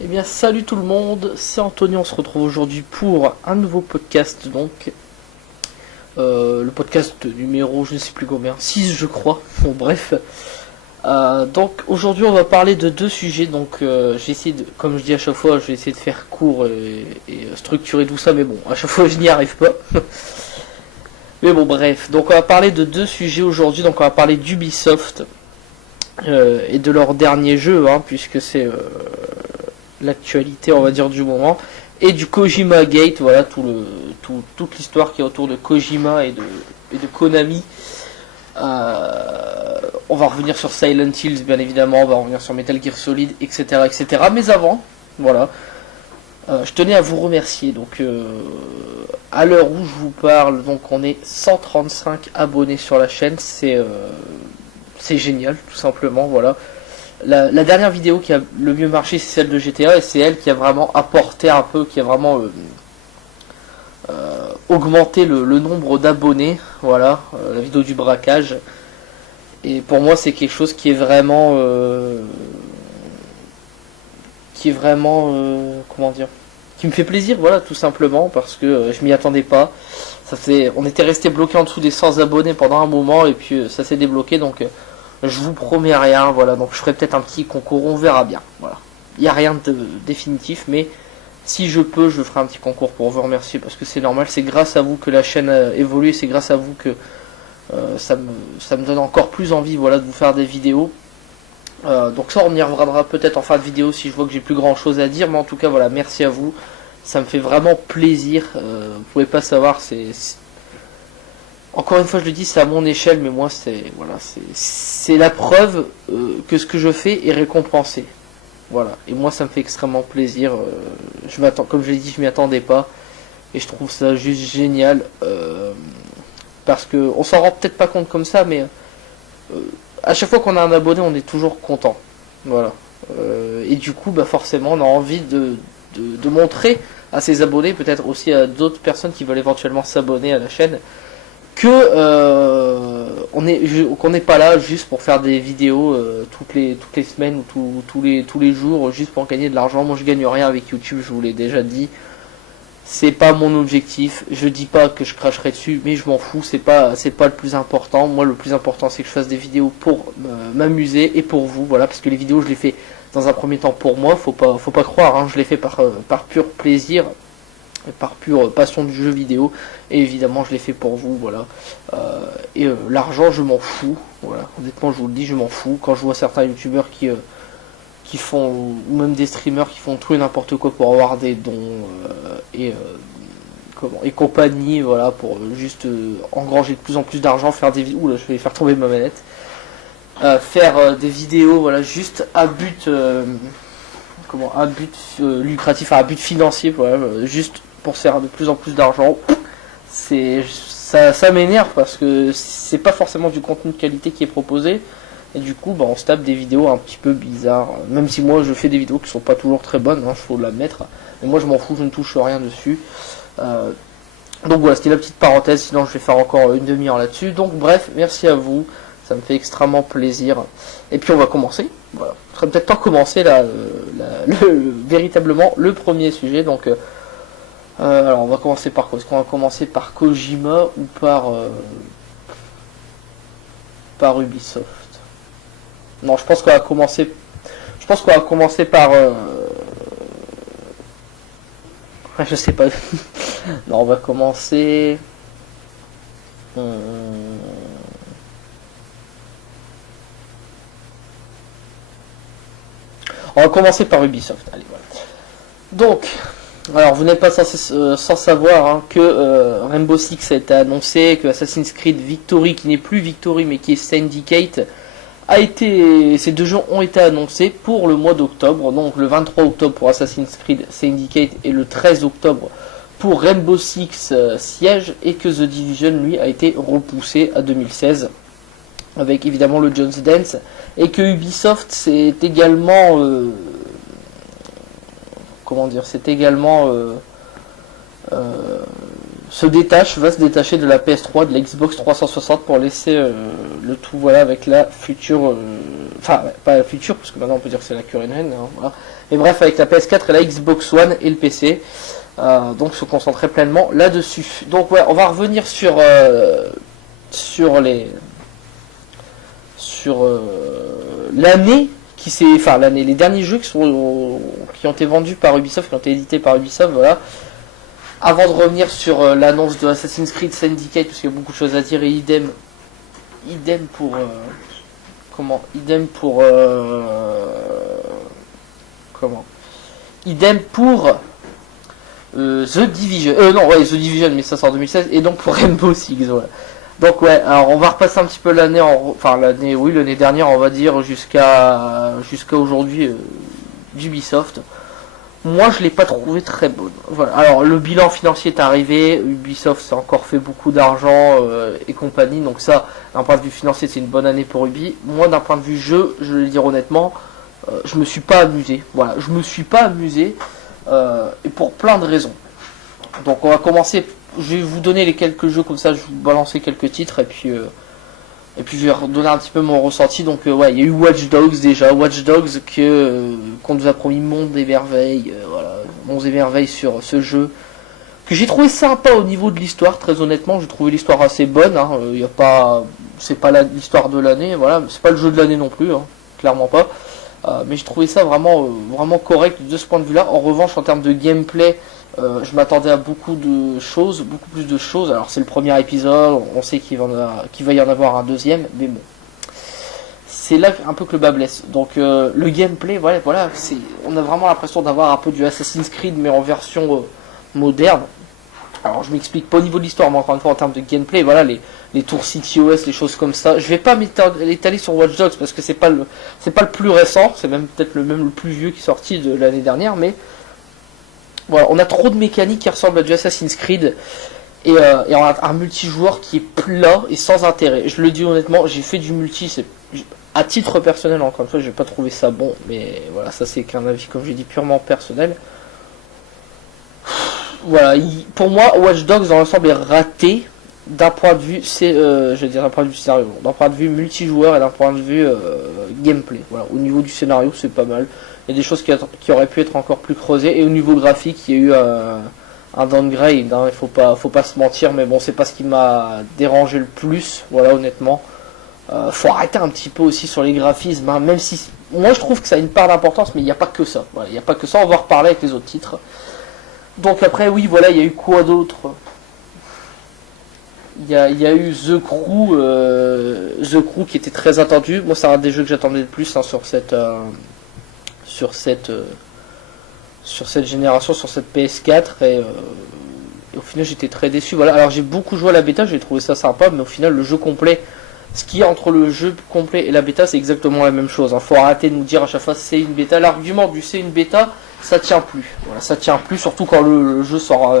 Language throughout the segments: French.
Eh bien salut tout le monde, c'est Anthony, on se retrouve aujourd'hui pour un nouveau podcast donc. Le podcast numéro je ne sais plus combien, 6 je crois, bon bref. Donc aujourd'hui on va parler de deux sujets, donc j'ai essayé de, comme je dis à chaque fois, je vais essayer de faire court et structurer tout ça, mais bon, à chaque fois je n'y arrive pas. Mais bon bref, donc on va parler de deux sujets aujourd'hui, donc on va parler d'Ubisoft et de leur dernier jeu, hein, puisque c'est l'actualité on va dire du moment, et du Kojima Gate, voilà toute l'histoire qui est autour de Kojima et de Konami. On va revenir sur Silent Hills bien évidemment, on va revenir sur Metal Gear Solid, etc. Mais avant, voilà, je tenais à vous remercier. Donc à l'heure où je vous parle, donc on est 135 abonnés sur la chaîne, c'est génial tout simplement, voilà. La dernière vidéo qui a le mieux marché, c'est celle de GTA, et c'est elle qui a vraiment apporté un peu, qui a vraiment augmenté le nombre d'abonnés, voilà, la vidéo du braquage. Et pour moi, c'est quelque chose qui est vraiment, comment dire, qui me fait plaisir, voilà, tout simplement, parce que je m'y attendais pas. On était resté bloqué en dessous des 100 abonnés pendant un moment, et puis ça s'est débloqué, donc je vous promets rien, voilà, donc je ferai peut-être un petit concours, on verra bien, voilà. Il n'y a rien de définitif, mais si je peux, je ferai un petit concours pour vous remercier, parce que c'est normal, c'est grâce à vous que la chaîne a évolué, c'est grâce à vous que ça me donne encore plus envie, voilà, de vous faire des vidéos. Donc ça, on y reviendra peut-être en fin de vidéo si je vois que j'ai plus grand chose à dire, mais en tout cas, voilà, merci à vous, ça me fait vraiment plaisir, vous pouvez pas savoir, encore une fois, je le dis, c'est à mon échelle, mais moi, c'est la preuve que ce que je fais est récompensé. Voilà. Et moi, ça me fait extrêmement plaisir. Comme je l'ai dit, je m'y attendais pas, et je trouve ça juste génial, parce que on s'en rend peut-être pas compte comme ça, mais à chaque fois qu'on a un abonné, on est toujours content. Voilà. Et du coup, bah forcément, on a envie de montrer à ses abonnés, peut-être aussi à d'autres personnes qui veulent éventuellement s'abonner à la chaîne, que qu'on n'est pas là juste pour faire des vidéos toutes les semaines ou tous les jours juste pour gagner de l'argent. Moi je gagne rien avec YouTube, je vous l'ai déjà dit, c'est pas mon objectif. Je dis pas que je cracherai dessus, mais je m'en fous, c'est pas le plus important. Moi le plus important c'est que je fasse des vidéos pour m'amuser et pour vous, voilà, parce que les vidéos je les fais dans un premier temps pour moi, faut pas croire, hein, je les fais par pur plaisir, par pure passion du jeu vidéo, et évidemment je l'ai fait pour vous, voilà. L'argent je m'en fous, voilà, honnêtement je vous le dis, je m'en fous. Quand je vois certains youtubeurs qui font, ou même des streamers qui font tout et n'importe quoi pour avoir des dons et compagnie, voilà, pour juste engranger de plus en plus d'argent, faire des vidéos, là je vais faire tomber ma manette, faire des vidéos, voilà, juste à but à but lucratif, à but financier, voilà, juste pour faire de plus en plus d'argent. Ça m'énerve parce que c'est pas forcément du contenu de qualité qui est proposé, et du coup bah, on se tape des vidéos un petit peu bizarres, même si moi je fais des vidéos qui sont pas toujours très bonnes, hein, faut l'admettre, mais moi je m'en fous, je ne touche rien dessus. Donc voilà, c'était la petite parenthèse, sinon je vais faire encore une demi-heure là-dessus. Donc bref, merci à vous, ça me fait extrêmement plaisir. Et puis on va commencer, voilà. Il serait peut-être temps de commencer là, véritablement le premier sujet. Donc alors on va commencer par quoi? Est-ce qu'on va commencer par Kojima ou par Ubisoft? Non, je pense qu'on va commencer. Je pense qu'on va commencer par. Je sais pas. Non, on va commencer. On va commencer par Ubisoft. Allez, voilà. Donc, alors vous n'êtes pas sans savoir, hein, que Rainbow Six a été annoncé, que Assassin's Creed Victory, qui n'est plus Victory mais qui est Syndicate, ces deux jeux ont été annoncés pour le mois d'octobre. Donc le 23 octobre pour Assassin's Creed Syndicate et le 13 octobre pour Rainbow Six Siege, et que The Division lui a été repoussé à 2016 avec évidemment le Just Dance, et que Ubisoft c'est également va se détacher de la PS3, de la Xbox 360 pour laisser le tout voilà avec la future, enfin pas la future parce que maintenant on peut dire que c'est la current gen, hein, voilà. Et bref avec la PS4 et la Xbox One et le PC, donc se concentrer pleinement là-dessus. Donc ouais, on va revenir sur l'année qui s'est, enfin l'année, les derniers jeux qui ont été vendus par Ubisoft, qui ont été édités par Ubisoft, voilà. Avant de revenir sur l'annonce de Assassin's Creed Syndicate, parce qu'il y a beaucoup de choses à dire, et idem pour The Division, non ouais The Division, mais ça sort en 2016, et donc pour Rainbow Six, voilà. Donc ouais, alors on va repasser un petit peu l'année, l'année dernière, on va dire jusqu'à aujourd'hui d'Ubisoft. Moi, je l'ai pas trouvé très bonne. Voilà. Alors, le bilan financier est arrivé. Ubisoft s'est encore fait beaucoup d'argent et compagnie. Donc ça, d'un point de vue financier, c'est une bonne année pour Ubi. Moi, d'un point de vue jeu, je vais le dire honnêtement, je me suis pas amusé. Voilà, je me suis pas amusé et pour plein de raisons. Donc, on va commencer. Je vais vous donner les quelques jeux comme ça. Je vais vous balancer quelques titres et puis je vais redonner un petit peu mon ressenti. Donc ouais, il y a eu Watch Dogs déjà. Watch Dogs qu'on nous a promis monde et merveilles. Voilà, mondes et merveilles sur ce jeu. Que j'ai trouvé sympa au niveau de l'histoire, très honnêtement. J'ai trouvé l'histoire assez bonne. Hein. Y a pas, c'est pas l'histoire de l'année. Voilà, c'est pas le jeu de l'année non plus. Hein. Clairement pas. Mais j'ai trouvé ça vraiment correct de ce point de vue-là. En revanche, en termes de gameplay, je m'attendais à beaucoup plus de choses. Alors c'est le premier épisode, on sait qu'il va y en avoir un deuxième, mais bon. C'est là un peu que le bas blesse. Donc le gameplay, voilà, on a vraiment l'impression d'avoir un peu du Assassin's Creed, mais en version moderne. Alors je m'explique pas au niveau de l'histoire, mais encore une fois en termes de gameplay, voilà, les tours CTOS, les choses comme ça. Je vais pas m'étaler sur Watch Dogs parce que c'est pas le plus récent, c'est même peut-être le plus vieux qui est sorti de l'année dernière, mais voilà, on a trop de mécaniques qui ressemblent à du Assassin's Creed et on a un multijoueur qui est plat et sans intérêt. Je le dis honnêtement, j'ai fait du multi, à titre personnel, encore une fois, j'ai pas trouvé ça bon, mais voilà, ça c'est qu'un avis, comme j'ai dit, purement personnel. Voilà, pour moi, Watch Dogs dans l'ensemble est raté d'un point de vue, d'un point de vue scénario, d'un point de vue multijoueur et d'un point de vue gameplay. Voilà, au niveau du scénario, c'est pas mal. Il y a des choses qui auraient pu être encore plus creusées. Et au niveau graphique, il y a eu un downgrade. Hein, il faut pas se mentir, mais bon, c'est pas ce qui m'a dérangé le plus. Voilà, honnêtement. Faut arrêter un petit peu aussi sur les graphismes, hein, même si moi je trouve que ça a une part d'importance, mais il n'y a pas que ça. Voilà, il n'y a pas que ça. On va reparler avec les autres titres. Donc après, oui, voilà, il y a eu quoi d'autre? Il y a eu The Crew qui était très attendu. Moi, c'est un des jeux que j'attendais le plus hein, sur cette génération, sur cette PS4 et au final j'étais très déçu. Voilà, alors j'ai beaucoup joué à la bêta, j'ai trouvé ça sympa, mais au final le jeu complet, ce qui est entre le jeu complet et la bêta, c'est exactement la même chose. Hein. Faut arrêter de nous dire à chaque fois c'est une bêta. L'argument du c'est une bêta, ça tient plus. Voilà, ça tient plus, surtout quand le jeu sort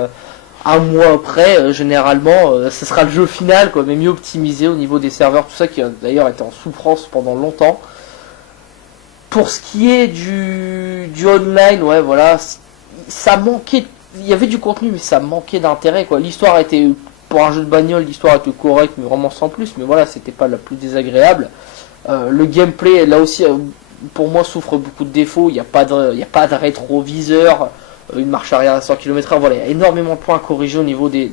un mois après. Généralement, ce sera le jeu final, quoi, mais mieux optimisé au niveau des serveurs, tout ça qui a d'ailleurs été en souffrance pendant longtemps. Pour ce qui est du online, ouais, voilà, ça manquait. Il y avait du contenu, mais ça manquait d'intérêt, quoi. L'histoire était, pour un jeu de bagnole, l'histoire était correcte, mais vraiment sans plus. Mais voilà, c'était pas la plus désagréable. Le gameplay, là aussi, pour moi, souffre beaucoup de défauts. Il n'y a pas de rétroviseur, une marche arrière à 100 km/h. Voilà, il y a énormément de points à corriger au niveau du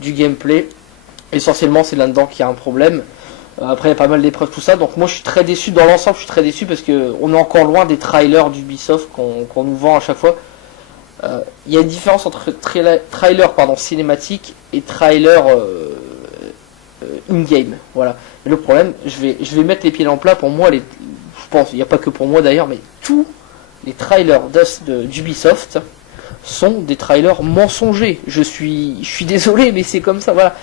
gameplay. Essentiellement, c'est là-dedans qu'il y a un problème. Après il y a pas mal d'épreuves, tout ça, donc moi je suis très déçu dans l'ensemble, je suis très déçu parce que on est encore loin des trailers d'Ubisoft qu'on nous vend à chaque fois. Il y a une différence entre trailer cinématique et trailer in-game, voilà. Et le problème, je vais mettre les pieds dans le plat, pour moi, je pense, il n'y a pas que pour moi d'ailleurs, mais tous les trailers d'Ubisoft sont des trailers mensongers. Je suis désolé, mais c'est comme ça, voilà.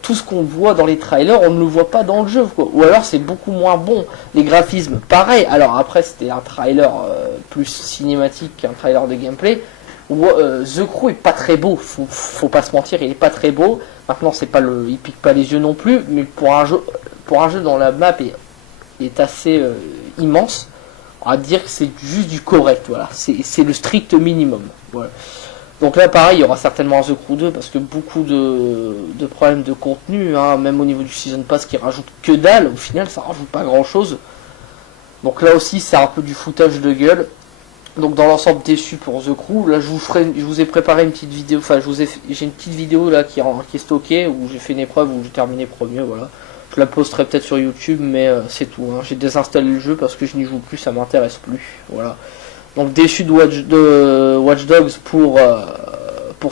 Tout ce qu'on voit dans les trailers, on ne le voit pas dans le jeu, quoi. Ou alors c'est beaucoup moins bon. Les graphismes, pareil. Alors après, c'était un trailer plus cinématique qu'un trailer de gameplay. The Crew est pas très beau, faut pas se mentir, il est pas très beau. Maintenant, il pique pas les yeux non plus, mais pour un jeu dont la map est assez immense, on va dire que c'est juste du correct. Voilà, c'est le strict minimum. Voilà. Donc là pareil, il y aura certainement un The Crew 2 parce que beaucoup de problèmes de contenu, hein, même au niveau du Season Pass qui rajoute que dalle, au final ça rajoute pas grand chose. Donc là aussi c'est un peu du foutage de gueule. Donc dans l'ensemble déçu pour The Crew. Là je vous ai préparé une petite vidéo, enfin j'ai une petite vidéo là qui est stockée où j'ai fait une épreuve où j'ai terminé premier, voilà. Je la posterai peut-être sur YouTube, mais c'est tout, hein. J'ai désinstallé le jeu parce que je n'y joue plus, ça m'intéresse plus, voilà. Donc déçu de Watch Dogs pour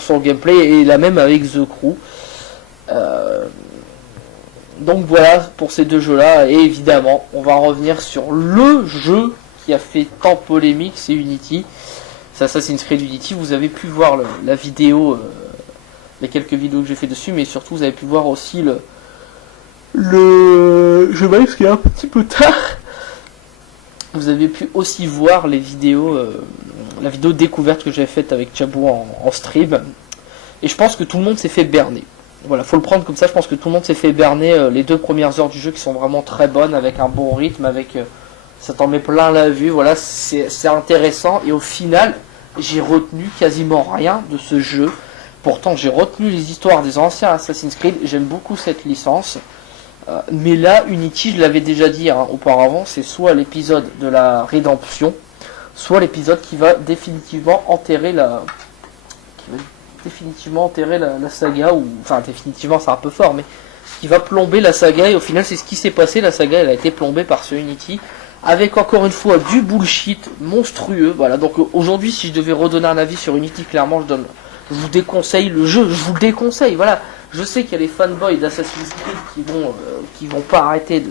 son gameplay, et la même avec The Crew. Donc voilà pour ces deux jeux là, et évidemment on va revenir sur le jeu qui a fait tant polémique, c'est Unity. C'est Assassin's Creed Unity. Vous avez pu voir la vidéo, les quelques vidéos que j'ai fait dessus, mais surtout vous avez pu voir aussi je vais parce qu'il est un petit peu tard. Vous avez pu aussi voir les vidéos, la vidéo découverte que j'avais faite avec Chabou en stream. Et je pense que tout le monde s'est fait berner. Voilà, faut le prendre comme ça, je pense que tout le monde s'est fait berner les 2 premières heures du jeu qui sont vraiment très bonnes, avec un bon rythme, avec ça t'en met plein la vue, voilà, c'est intéressant. Et au final, j'ai retenu quasiment rien de ce jeu. Pourtant, j'ai retenu les histoires des anciens Assassin's Creed, j'aime beaucoup cette licence. Mais là, Unity, je l'avais déjà dit auparavant, c'est soit l'épisode de la rédemption, soit l'épisode qui va définitivement enterrer la saga, ou enfin définitivement c'est un peu fort, mais qui va plomber la saga. Et au final c'est ce qui s'est passé, la saga elle a été plombée par ce Unity, avec encore une fois du bullshit monstrueux. Voilà, donc aujourd'hui si je devais redonner un avis sur Unity, clairement je vous déconseille le jeu, je vous le déconseille, voilà. Je sais qu'il y a les fanboys d'Assassin's Creed qui vont pas arrêter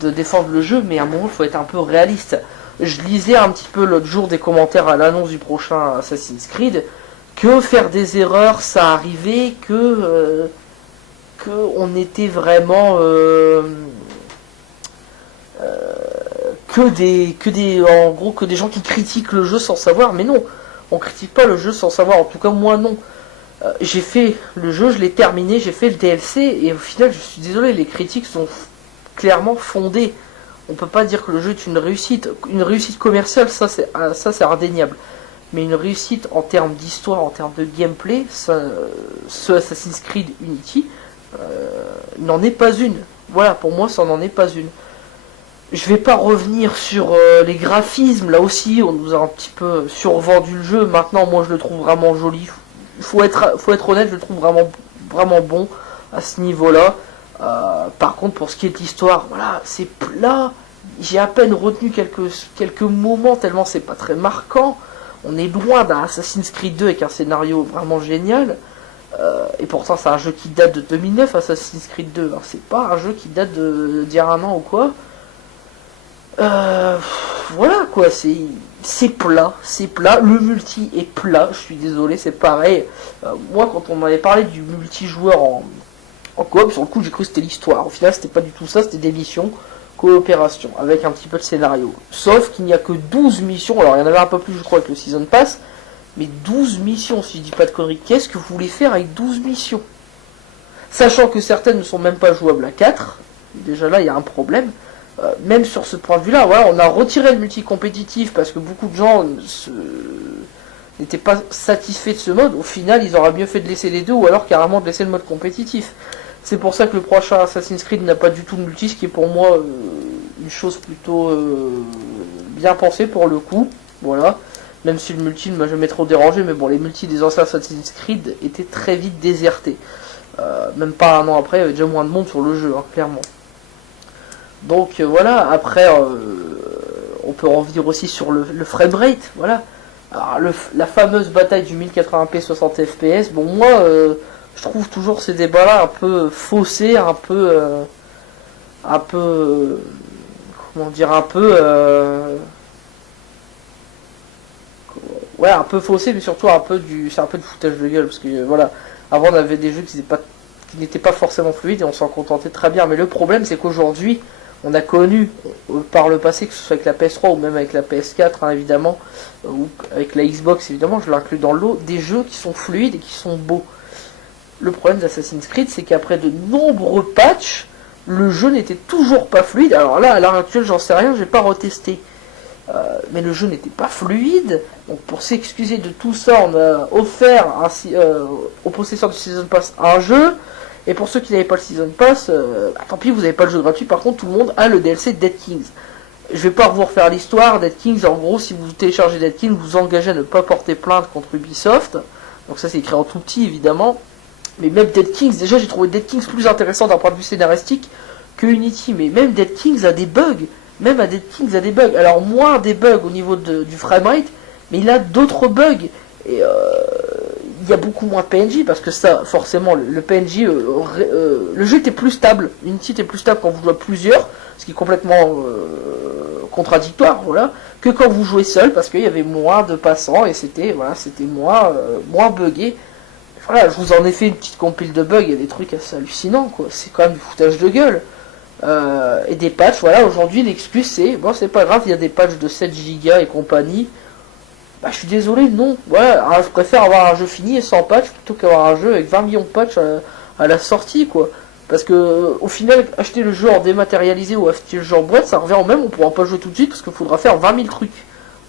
de défendre le jeu, mais à un moment il faut être un peu réaliste. Je lisais un petit peu l'autre jour des commentaires à l'annonce du prochain Assassin's Creed, que faire des erreurs ça arrivait, que on était vraiment en gros que des gens qui critiquent le jeu sans savoir. Mais non, on critique pas le jeu sans savoir, en tout cas moi non. J'ai fait le jeu, je l'ai terminé, j'ai fait le DLC, et au final je suis désolé, les critiques sont clairement fondées. On peut pas dire que le jeu est une réussite commerciale, ça c'est indéniable. Mais une réussite en termes d'histoire, en termes de gameplay, ce Assassin's Creed Unity n'en est pas une. Voilà, pour moi ça n'en est pas une. Je vais pas revenir sur les graphismes, là aussi on nous a un petit peu survendu le jeu. Maintenant moi je le trouve vraiment joli. Faut être honnête, je le trouve vraiment bon à ce niveau-là. Par contre pour ce qui est de l'histoire, voilà, c'est plat. J'ai à peine retenu quelques moments tellement c'est pas très marquant. On est loin d'un Assassin's Creed 2 avec un scénario vraiment génial. Et pourtant c'est un jeu qui date de 2009, Assassin's Creed 2. Hein. C'est pas un jeu qui date d'il y a un an ou quoi. Voilà quoi, c'est plat, le multi est plat, je suis désolé, c'est pareil. Moi quand on m'avait parlé du multijoueur en coop, sur le coup j'ai cru que c'était l'histoire. Au final c'était pas du tout ça, c'était des missions, coopération, avec un petit peu de scénario. Sauf qu'il n'y a que 12 missions, alors il y en avait un peu plus je crois avec le Season Pass, mais 12 missions, si je dis pas de conneries. Qu'est-ce que vous voulez faire avec 12 missions? Sachant que certaines ne sont même pas jouables à 4, déjà là il y a un problème. Même sur ce point de vue là, voilà, on a retiré le multi-compétitif parce que beaucoup de gens n'étaient pas satisfaits de ce mode. Au final ils auraient mieux fait de laisser les deux, ou alors carrément de laisser le mode compétitif. C'est pour ça que le prochain Assassin's Creed n'a pas du tout de multi, ce qui est pour moi une chose plutôt bien pensée pour le coup. Voilà, même si le multi ne m'a jamais trop dérangé, mais bon, les multis des anciens Assassin's Creed étaient très vite désertés. Même pas un an après, il y avait déjà moins de monde sur le jeu, hein, clairement. Donc voilà, après on peut revenir aussi sur le framerate, voilà. Alors, la fameuse bataille du 1080p 60 fps, bon moi je trouve toujours ces débats là un peu faussés, un peu comment dire, ouais, un peu faussé, mais surtout c'est un peu de foutage de gueule, parce que voilà, avant on avait des jeux qui n'étaient pas forcément fluides et on s'en contentait très bien. Mais le problème c'est qu'aujourd'hui on a connu par le passé, que ce soit avec la PS3 ou même avec la PS4 hein, évidemment, ou avec la Xbox évidemment, je l'inclus dans le lot, des jeux qui sont fluides et qui sont beaux. Le problème d'Assassin's Creed c'est qu'après de nombreux patchs, le jeu n'était toujours pas fluide. Alors là à l'heure actuelle j'en sais rien, j'ai pas retesté. mais le jeu n'était pas fluide. Donc pour s'excuser de tout ça, on a offert aux possesseurs du Season Pass un jeu. Et pour ceux qui n'avaient pas le Season Pass, tant pis, vous n'avez pas le jeu gratuit. Par contre, tout le monde a le DLC Dead Kings. Je vais pas vous refaire l'histoire. Dead Kings, en gros, si vous téléchargez Dead Kings, vous engagez à ne pas porter plainte contre Ubisoft. Donc ça, c'est écrit en tout petit, évidemment. Mais même Dead Kings, déjà, j'ai trouvé Dead Kings plus intéressant d'un point de vue scénaristique que Unity. Mais même Dead Kings a des bugs. Même à Dead Kings a des bugs. Alors, moins des bugs au niveau du framerate, mais il a d'autres bugs. Et il y a beaucoup moins de PNJ, parce que ça, forcément, le PNJ, le jeu était plus stable. Unity était plus stable quand vous jouez à plusieurs, ce qui est complètement contradictoire, voilà, que quand vous jouez seul, parce qu'il y avait moins de passants, et c'était moins buggé. Voilà, je vous en ai fait une petite compile de bugs, il y a des trucs assez hallucinants, quoi. C'est quand même du foutage de gueule. Et des patchs, voilà, aujourd'hui l'excuse c'est, bon c'est pas grave, il y a des patchs de 7 Go et compagnie. Bah je suis désolé, non, voilà, je préfère avoir un jeu fini et sans patch plutôt qu'avoir un jeu avec 20 millions de patchs à la sortie, quoi. Parce que au final, acheter le jeu en dématérialisé ou acheter le jeu en boîte, ça revient au même, on pourra pas jouer tout de suite parce qu'il faudra faire 20 000 trucs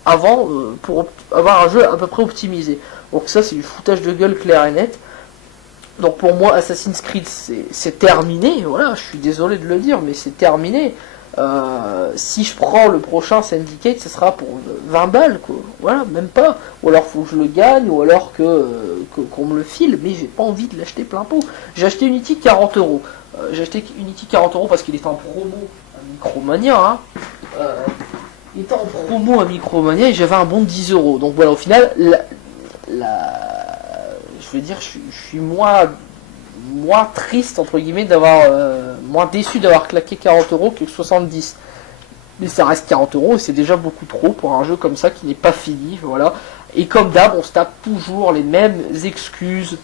avant pour avoir un jeu à peu près optimisé. Donc ça c'est du foutage de gueule clair et net. Donc pour moi Assassin's Creed c'est terminé, voilà, je suis désolé de le dire mais c'est terminé. Si je prends le prochain Syndicate, ce sera pour 20 balles, quoi. Voilà, même pas. Ou alors faut que je le gagne, ou alors qu'on me le file, mais j'ai pas envie de l'acheter plein pot. J'ai acheté Unity 40 euros. J'ai acheté Unity 40 euros parce qu'il était en promo à Micromania. Hein. Il était en promo à Micromania et j'avais un bon de 10 euros. Donc voilà, au final, je veux dire, je suis moins triste entre guillemets d'avoir moins déçu d'avoir claqué 40 euros que 70, mais ça reste 40 euros et c'est déjà beaucoup trop pour un jeu comme ça qui n'est pas fini, voilà. Et comme d'hab, on se tape toujours les mêmes excuses,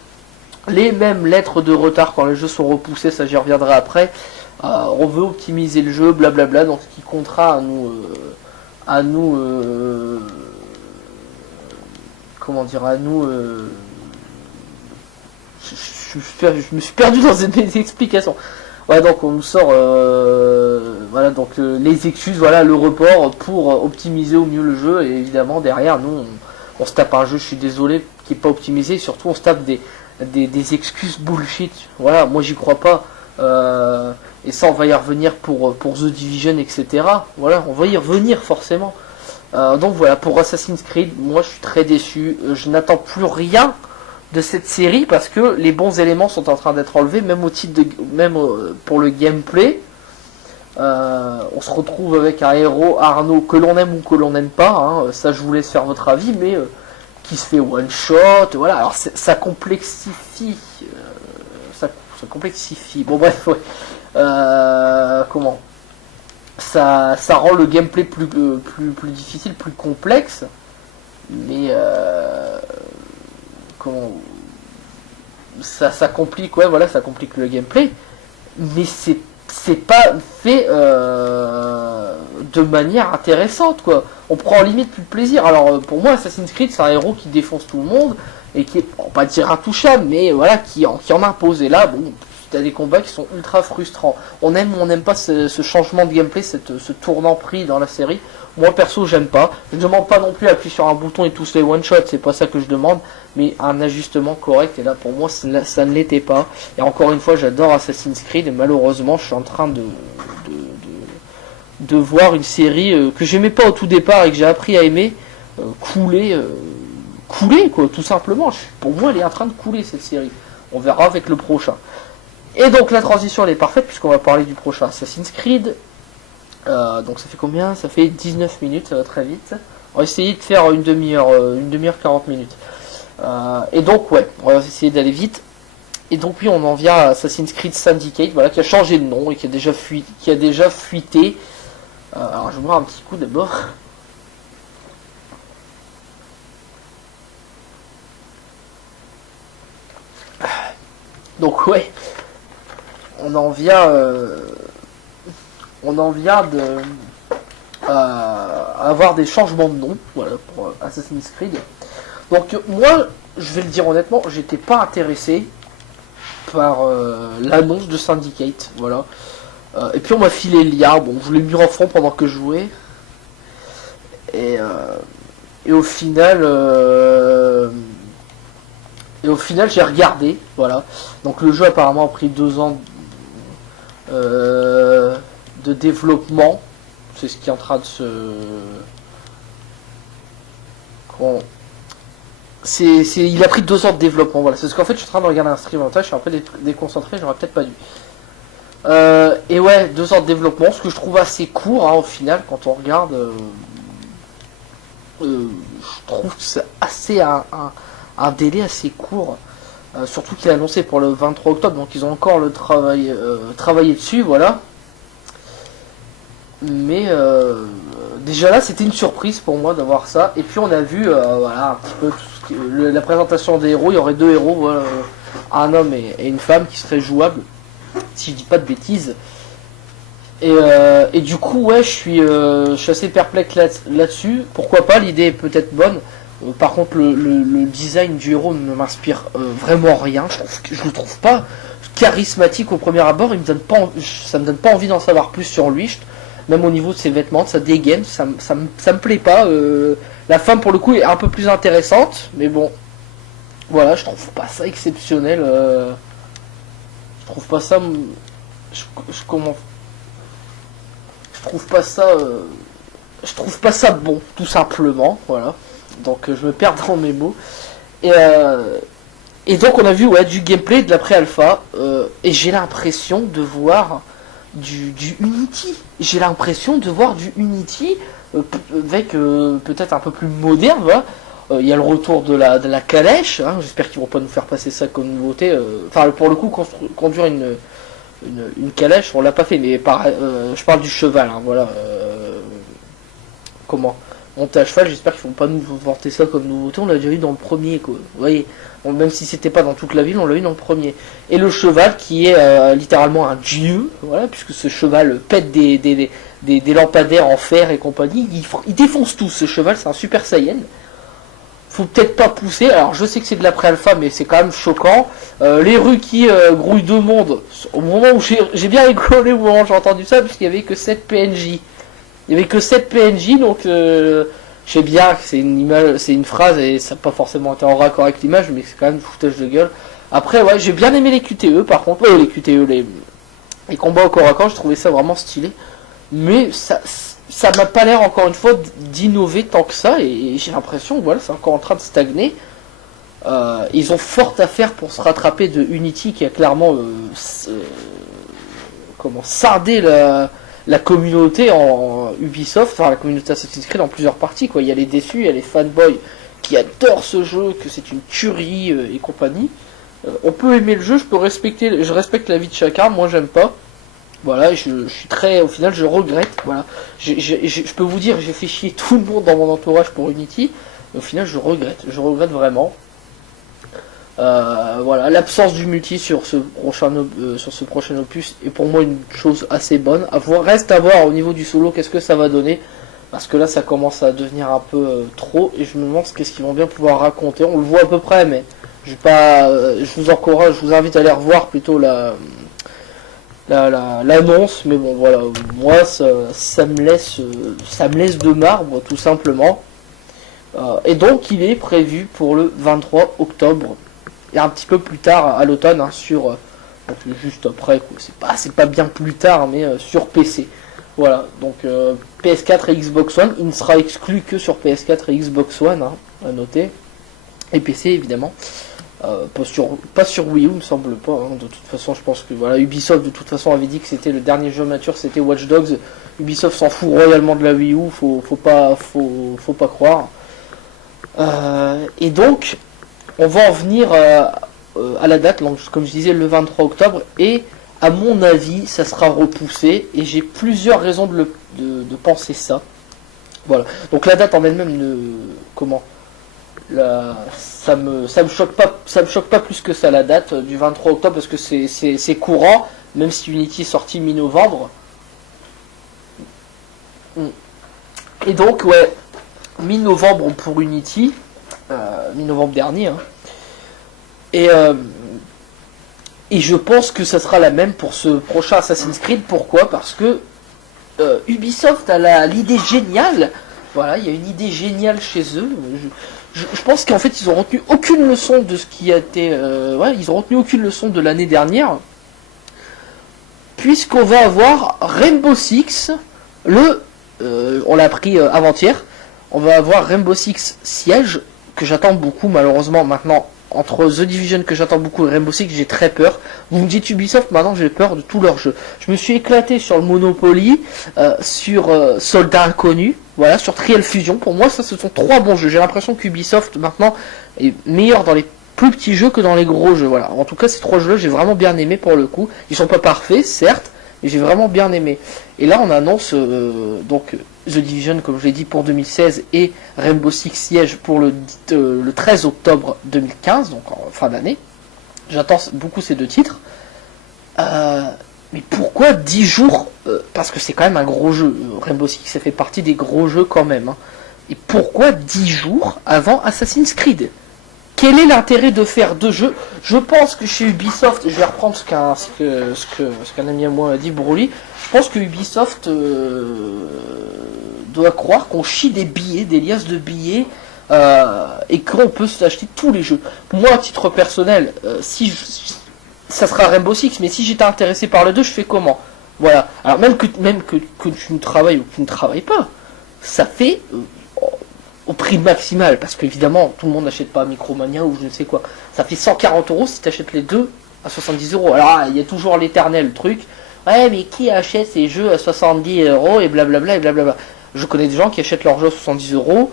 les mêmes lettres de retard quand les jeux sont repoussés, ça j'y reviendrai après. On veut optimiser le jeu, blablabla, donc ce qui comptera à nous comment dire, à nous je me suis perdu dans des explications. Voilà, donc on nous sort voilà, donc les excuses, voilà, le report pour optimiser au mieux le jeu, et évidemment derrière nous on se tape un jeu, je suis désolé, qui est pas optimisé, surtout on se tape des excuses bullshit. Voilà, moi j'y crois pas. Et ça on va y revenir pour The Division, etc. Voilà, on va y revenir forcément. Donc voilà, pour Assassin's Creed, moi je suis très déçu, je n'attends plus rien de cette série parce que les bons éléments sont en train d'être enlevés, même au titre de, même pour le gameplay. On se retrouve avec un héros, Arnaud, que l'on aime ou que l'on n'aime pas, hein, ça je vous laisse faire votre avis, mais qui se fait one shot, voilà. Alors ça complexifie, ça complexifie. Bon bref, ouais. Comment ça rend le gameplay plus difficile, plus complexe, mais comment ça complique, ouais, voilà, ça complique le gameplay, mais c'est pas fait de manière intéressante, quoi. On prend limite plus de plaisir. Alors pour moi Assassin's Creed c'est un héros qui défonce tout le monde et qui est, on va pas dire intouchable, mais voilà, qui en impose. Et là, bon, t'as des combats qui sont ultra frustrants. On aime ou on n'aime pas ce changement de gameplay, ce tournant pris dans la série. Moi perso j'aime pas. Je ne demande pas non plus à appuyer sur un bouton et tous les one shot, c'est pas ça que je demande, mais un ajustement correct, et là pour moi ça ne l'était pas. Et encore une fois, j'adore Assassin's Creed et malheureusement je suis en train de voir une série que j'aimais pas au tout départ et que j'ai appris à aimer couler quoi, tout simplement. Pour moi elle est en train de couler cette série. On verra avec le prochain. Et donc la transition elle est parfaite puisqu'on va parler du prochain Assassin's Creed. Donc ça fait combien? Ça fait 19 minutes, ça va très vite. On va essayer de faire une demi-heure 40 minutes. Et donc ouais, on va essayer d'aller vite. Et donc oui, on en vient à Assassin's Creed Syndicate, voilà, qui a changé de nom et qui a déjà fuité. Alors je vais boire un petit coup d'abord. Donc ouais, on en vient de avoir des changements de nom, voilà, pour Assassin's Creed. Donc moi, je vais le dire honnêtement, j'étais pas intéressé par l'annonce de Syndicate, voilà. Et puis on m'a filé le lien, bon, je l'ai mis en fond pendant que je jouais. Et, et au final, j'ai regardé, voilà. Donc le jeu apparemment a pris 2 ans de développement. C'est ce qui est en train de se... il a pris 2 ans de développement, voilà. C'est ce qu'en fait je suis en train de regarder un stream en même temps, je suis un peu déconcentré, j'aurais peut-être pas dû. Et ouais, 2 ans de développement, ce que je trouve assez court, hein, au final, quand on regarde. Je trouve que c'est assez un délai assez court. Surtout qu'il est annoncé pour le 23 octobre, donc ils ont encore le travaillé dessus, voilà. Mais déjà là, c'était une surprise pour moi d'avoir ça. Et puis on a vu, voilà, un petit peu la présentation des héros. Il y aurait 2 héros, voilà, un homme et une femme qui seraient jouables, si je dis pas de bêtises. Et du coup, ouais, je suis assez perplexe là-dessus. Pourquoi pas, l'idée est peut-être bonne. Par contre, le design du héros ne m'inspire vraiment rien. Je le trouve pas charismatique au premier abord. Ça me donne pas envie d'en savoir plus sur lui. Même au niveau de ses vêtements, de sa dégaine, ça me plaît pas. La femme, pour le coup, est un peu plus intéressante. Mais bon, voilà, je trouve pas ça exceptionnel. Je trouve pas ça... je trouve pas ça bon, tout simplement, voilà. Donc je me perds dans mes mots. Et donc on a vu, ouais, du gameplay, de la pré-alpha, et j'ai l'impression de voir du Unity. J'ai l'impression de voir du Unity avec peut-être un peu plus moderne, voilà. Il y a le retour de la calèche, hein. J'espère qu'ils vont pas nous faire passer ça comme nouveauté. Enfin, pour le coup, conduire une calèche, on l'a pas fait, mais je parle du cheval, hein, voilà. Comment monter à cheval, j'espère qu'ils vont pas nous vanter ça comme nouveauté, on l'a déjà eu dans le premier, quoi. Vous voyez, même si c'était pas dans toute la ville, on l'a eu dans le premier. Et le cheval qui est littéralement un dieu, voilà, puisque ce cheval pète des lampadaires en fer et compagnie, il défonce tout, ce cheval, c'est un super saiyan. Faut peut-être pas pousser, alors je sais que c'est de la pré-alpha, mais c'est quand même choquant. Les rues qui grouillent de monde, au moment où j'ai bien rigolé au moment où j'ai entendu ça, puisqu'il y avait que 7 PNJ. Il y avait que 7 PNJ, donc je sais bien que c'est une image, c'est une phrase, et ça n'a pas forcément été en raccord avec l'image, mais c'est quand même foutage de gueule. Après, ouais, j'ai bien aimé les QTE, par contre, les QTE, les combats au corps à corps, j'ai trouvé ça vraiment stylé. Mais ça m'a pas l'air, encore une fois, d'innover tant que ça, et j'ai l'impression que voilà, c'est encore en train de stagner. Ils ont fort à faire pour se rattraper de Unity, qui a clairement sardé la communauté en Ubisoft, enfin la communauté Assassin's Creed en plusieurs parties, quoi. Il y a les déçus, il y a les fanboys qui adorent ce jeu, que c'est une tuerie et compagnie. On peut aimer le jeu, je respecte l'avis de chacun, moi j'aime pas. Voilà, je suis très, au final je regrette, voilà. Je peux vous dire, j'ai fait chier tout le monde dans mon entourage pour Unity, mais au final je regrette vraiment. Voilà, l'absence du multi sur ce prochain opus est pour moi une chose assez bonne. Reste à voir au niveau du solo qu'est-ce que ça va donner, parce que là ça commence à devenir un peu trop, et je me demande qu'est-ce qu'ils vont bien pouvoir raconter. On le voit à peu près, mais je vous encourage, je vous invite à aller revoir plutôt l'annonce, mais bon voilà, moi ça me laisse de marbre tout simplement. Et donc il est prévu pour le 23 octobre. Et un petit peu plus tard à l'automne, hein, donc juste après, c'est pas bien plus tard, mais sur PC. Voilà, donc PS4 et Xbox One, il ne sera exclu que sur PS4 et Xbox One, hein, à noter. Et PC évidemment. Pas sur Wii U, il me semble pas, hein. De toute façon je pense que voilà, Ubisoft de toute façon avait dit que c'était le dernier jeu mature, c'était Watch Dogs. Ubisoft s'en fout royalement de la Wii U, faut pas croire. Et donc on va en venir à la date, donc, comme je disais, le 23 octobre, et à mon avis, ça sera repoussé, et j'ai plusieurs raisons de penser ça. Voilà. Donc la date en elle-même, ça me choque pas plus que ça, la date du 23 octobre, parce que c'est courant, même si Unity est sorti mi-novembre. Et donc, ouais, mi-novembre pour Unity. Mi-novembre dernier, hein. Et je pense que ça sera la même pour ce prochain Assassin's Creed. Pourquoi ? Parce que Ubisoft a l'idée géniale Voilà, il y a une idée géniale chez eux. Je pense qu'en fait ils ont retenu aucune leçon de ce qui a été, ils ont retenu aucune leçon de l'année dernière, puisqu'on va avoir Rainbow Six, on l'a appris avant-hier, on va avoir Rainbow Six Siege, que j'attends beaucoup malheureusement maintenant. Entre The Division que j'attends beaucoup et Rainbow Six, j'ai très peur. Vous me dites Ubisoft, maintenant j'ai peur de tous leurs jeux. Je me suis éclaté sur le Monopoly, sur Soldat Inconnu, voilà, sur Trial Fusion. Pour moi, ça, ce sont 3 bons jeux. J'ai l'impression qu'Ubisoft maintenant est meilleur dans les plus petits jeux que dans les gros jeux. Voilà. En tout cas, ces 3 jeux-là, j'ai vraiment bien aimé pour le coup. Ils sont pas parfaits, certes, mais j'ai vraiment bien aimé. Et là, on annonce donc The Division, comme je l'ai dit, pour 2016 et Rainbow Six Siege pour le 13 octobre 2015, donc en fin d'année. J'attends beaucoup ces 2 titres. Mais pourquoi 10 jours parce que c'est quand même un gros jeu. Rainbow Six, ça fait partie des gros jeux quand même. Hein. Et pourquoi 10 jours avant Assassin's Creed? Quel est l'intérêt de faire 2 jeux? Je pense que chez Ubisoft, je vais reprendre ce qu'un ami à moi a dit, Broly. Je pense que Ubisoft doit croire qu'on chie des billets, des liasses de billets, et qu'on peut s'acheter tous les jeux. Moi, à titre personnel, ça sera Rainbow Six, mais si j'étais intéressé par le 2, je fais comment? Voilà. Alors même que tu ne travailles ou que tu ne travailles pas, ça fait au prix maximal, parce qu'évidemment tout le monde n'achète pas Micromania ou je ne sais quoi. Ça fait 140 € si tu achètes les deux à 70 €. Alors il y a toujours l'éternel truc. Ouais, mais qui achète ces jeux à 70 € et blablabla et blablabla. Je connais des gens qui achètent leurs jeux à 70 €.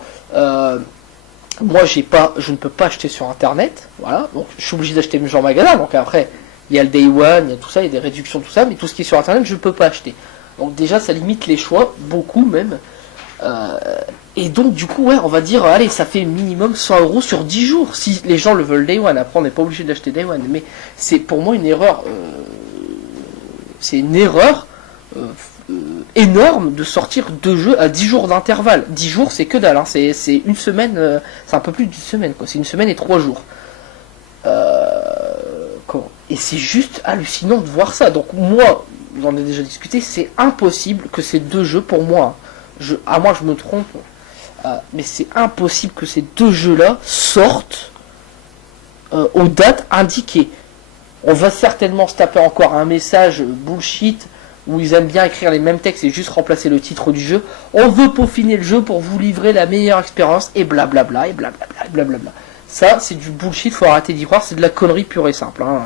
Moi je ne peux pas acheter sur internet, voilà, donc je suis obligé d'acheter mes jeux en magasin. Donc après il y a le day one, il y a tout ça, il y a des réductions, tout ça, mais tout ce qui est sur internet je ne peux pas acheter. Donc déjà ça limite les choix, beaucoup même. Et donc du coup ouais, on va dire allez, ça fait minimum 100 € sur 10 jours si les gens le veulent day one. Après on n'est pas obligé d'acheter day one, mais c'est pour moi une erreur, c'est une erreur énorme de sortir 2 jeux à 10 jours d'intervalle. 10 jours c'est que dalle, hein. C'est une semaine, c'est un peu plus d'une semaine quoi, c'est une semaine et 3 jours. Et c'est juste hallucinant de voir ça. Donc moi, j'en ai déjà discuté, c'est impossible que ces 2 jeux, pour moi, à moi je me trompe, mais c'est impossible que ces 2 jeux-là sortent aux dates indiquées. On va certainement se taper encore un message bullshit où ils aiment bien écrire les mêmes textes et juste remplacer le titre du jeu. On veut peaufiner le jeu pour vous livrer la meilleure expérience et blablabla et blablabla et blablabla. Ça, c'est du bullshit, faut arrêter d'y croire, c'est de la connerie pure et simple. Hein.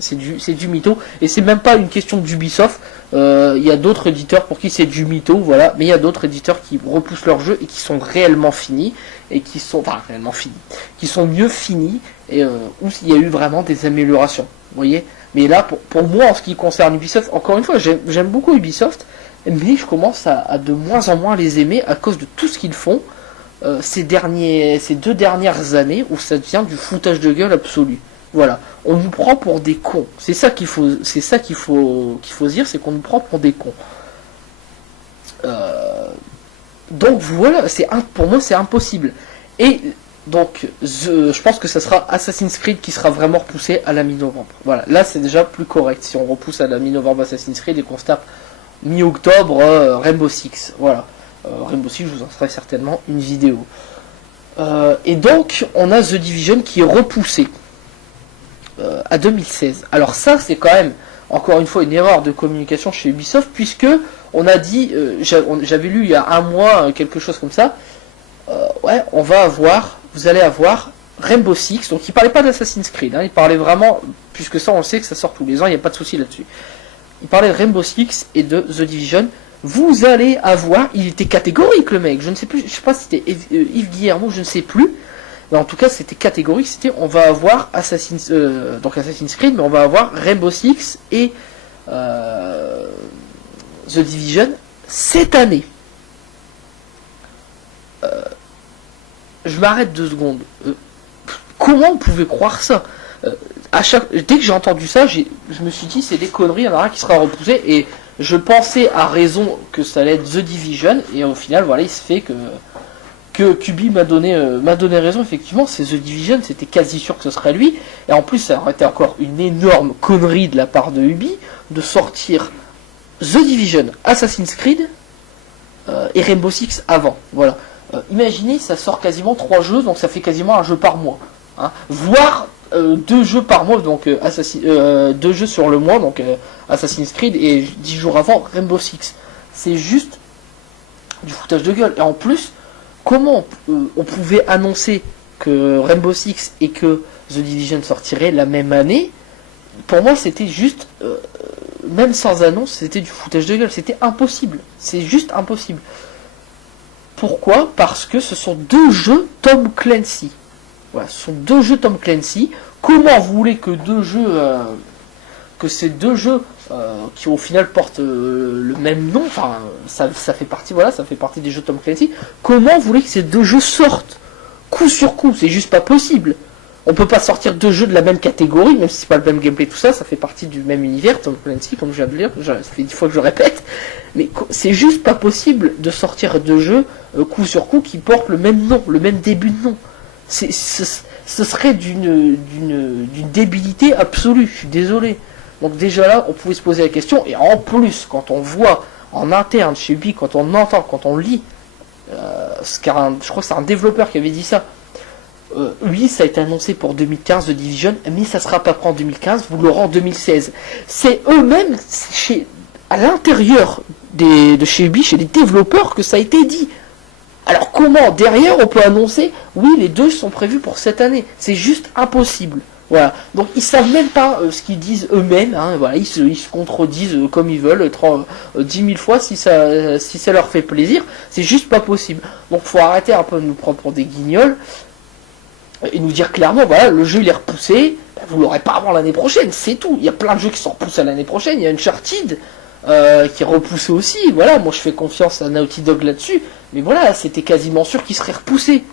C'est du mytho, et c'est même pas une question d'Ubisoft. Il y a d'autres éditeurs pour qui c'est du mytho, voilà. Mais il y a d'autres éditeurs qui repoussent leurs jeux et qui sont réellement finis, et qui sont, qui sont mieux finis, et où il y a eu vraiment des améliorations. Vous voyez. Mais là, pour moi, en ce qui concerne Ubisoft, encore une fois, j'aime beaucoup Ubisoft, mais je commence à de moins en moins les aimer à cause de tout ce qu'ils font. Ces 2 dernières années où ça devient du foutage de gueule absolu. Voilà, on nous prend pour des cons. C'est ça qu'il faut dire, c'est qu'on nous prend pour des cons. Donc voilà, pour moi c'est impossible. Et donc je pense que ça sera Assassin's Creed qui sera vraiment repoussé à la mi-novembre. Voilà, là c'est déjà plus correct si on repousse à la mi-novembre Assassin's Creed et qu'on se tape mi-octobre Rainbow Six. Voilà. Rainbow Six, je vous en ferai certainement une vidéo. Et donc, on a The Division qui est repoussé à 2016. Alors ça, c'est quand même, encore une fois, une erreur de communication chez Ubisoft, puisque on a dit, j'avais lu il y a un mois, quelque chose comme ça, ouais, vous allez avoir Rainbow Six, donc il parlait pas d'Assassin's Creed, hein, il parlait vraiment, puisque ça, on sait que ça sort tous les ans, il n'y a pas de souci là-dessus. Il parlait de Rainbow Six et de The Division. Vous allez avoir, il était catégorique le mec, je ne sais plus, je sais pas si c'était Yves Guillermo, je ne sais plus, mais en tout cas c'était catégorique, c'était on va avoir Assassin's Creed, mais on va avoir Rainbow Six et The Division cette année. Je m'arrête 2 secondes. Comment on pouvait croire ça? Dès que j'ai entendu ça, je me suis dit c'est des conneries, il y en a un qui sera repoussé, et je pensais à raison que ça allait être The Division, et au final voilà, il se fait que Kubi m'a donné raison. Effectivement, c'est The Division, c'était quasi sûr que ce serait lui, et en plus ça aurait été encore une énorme connerie de la part de Ubi de sortir The Division, Assassin's Creed et Rainbow Six avant. Voilà, Imaginez, ça sort quasiment 3 jeux, donc ça fait quasiment un jeu par mois. Hein. Voire 2 jeux par mois, donc 2 jeux sur le mois, donc Assassin's Creed, et 10 jours avant Rainbow Six. C'est juste du foutage de gueule. Et en plus, comment on pouvait annoncer que Rainbow Six et que The Division sortiraient la même année? Pour moi, c'était juste, même sans annonce, c'était du foutage de gueule. C'était impossible. C'est juste impossible. Pourquoi? Parce que ce sont 2 jeux Tom Clancy. Voilà, ce sont 2 jeux Tom Clancy. Comment vous voulez que ces 2 jeux qui au final portent le même nom, enfin ça fait partie, voilà, ça fait partie des jeux Tom Clancy. Comment vous voulez que ces 2 jeux sortent coup sur coup? C'est juste pas possible. On peut pas sortir 2 jeux de la même catégorie, même si c'est pas le même gameplay, tout ça, ça fait partie du même univers, Tom Clancy, comme je viens de le dire, ça fait 10 fois que je répète, mais c'est juste pas possible de sortir 2 jeux coup sur coup qui portent le même nom, le même début de nom. Ce serait d'une débilité absolue, je suis désolé. Donc déjà là, on pouvait se poser la question, et en plus, quand on voit en interne chez Ubi, quand on entend, quand on lit, je crois que c'est un développeur qui avait dit ça, oui, ça a été annoncé pour 2015 The Division, mais ça sera pas prêt en 2015, vous l'aurez en 2016. C'est eux-mêmes, à l'intérieur de chez Ubi, chez les développeurs, que ça a été dit. Alors comment, derrière, on peut annoncer, oui, les 2 sont prévus pour cette année? C'est juste impossible. Voilà. Donc ils savent même pas ce qu'ils disent eux-mêmes. Hein. Voilà, ils se contredisent comme ils veulent, 10 000 fois si ça leur fait plaisir. C'est juste pas possible. Donc faut arrêter un peu de nous prendre pour des guignols et nous dire clairement, voilà, le jeu il est repoussé, ben, vous l'aurez pas avant l'année prochaine, c'est tout. Il y a plein de jeux qui sont repoussés à l'année prochaine. Il y a Uncharted qui est repoussé aussi. Voilà, moi je fais confiance à Naughty Dog là-dessus. Mais voilà, c'était quasiment sûr qu'il serait repoussé.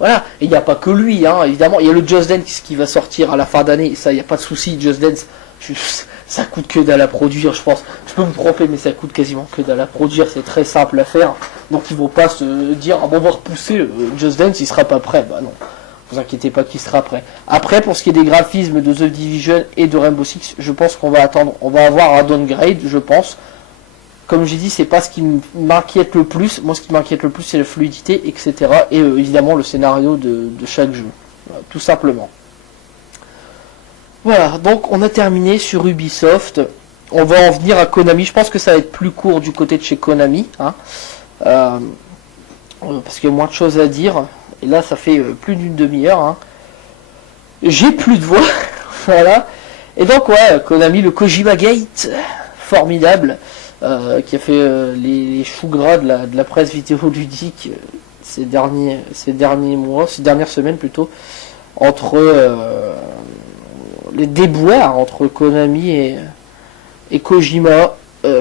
Voilà, et il n'y a pas que lui, hein, évidemment, il y a le Just Dance qui va sortir à la fin d'année, ça, il n'y a pas de souci, Just Dance, ça coûte que dalle à produire, je pense, je peux me tromper, mais ça coûte quasiment que dalle à produire, c'est très simple à faire, donc ils vont pas se dire, ah bon, on va repousser, Just Dance, il sera pas prêt, bah non, vous inquiétez pas qu'il sera prêt. Après, pour ce qui est des graphismes de The Division et de Rainbow Six, je pense qu'on va attendre, on va avoir un downgrade, je pense. Comme j'ai dit, c'est pas ce qui m'inquiète le plus. Moi, ce qui m'inquiète le plus, c'est la fluidité, etc. Et évidemment, le scénario de chaque jeu. Voilà, tout simplement. Voilà, donc on a terminé sur Ubisoft. On va en venir à Konami. Je pense que ça va être plus court du côté de chez Konami. Hein. Parce qu'il y a moins de choses à dire. Et là, ça fait plus d'une demi-heure. Hein. J'ai plus de voix. Voilà. Et donc, ouais, Konami, le Kojima Gate. Formidable. Qui a fait les choux gras de la presse vidéoludique ces dernières semaines plutôt, entre les déboires entre Konami et Kojima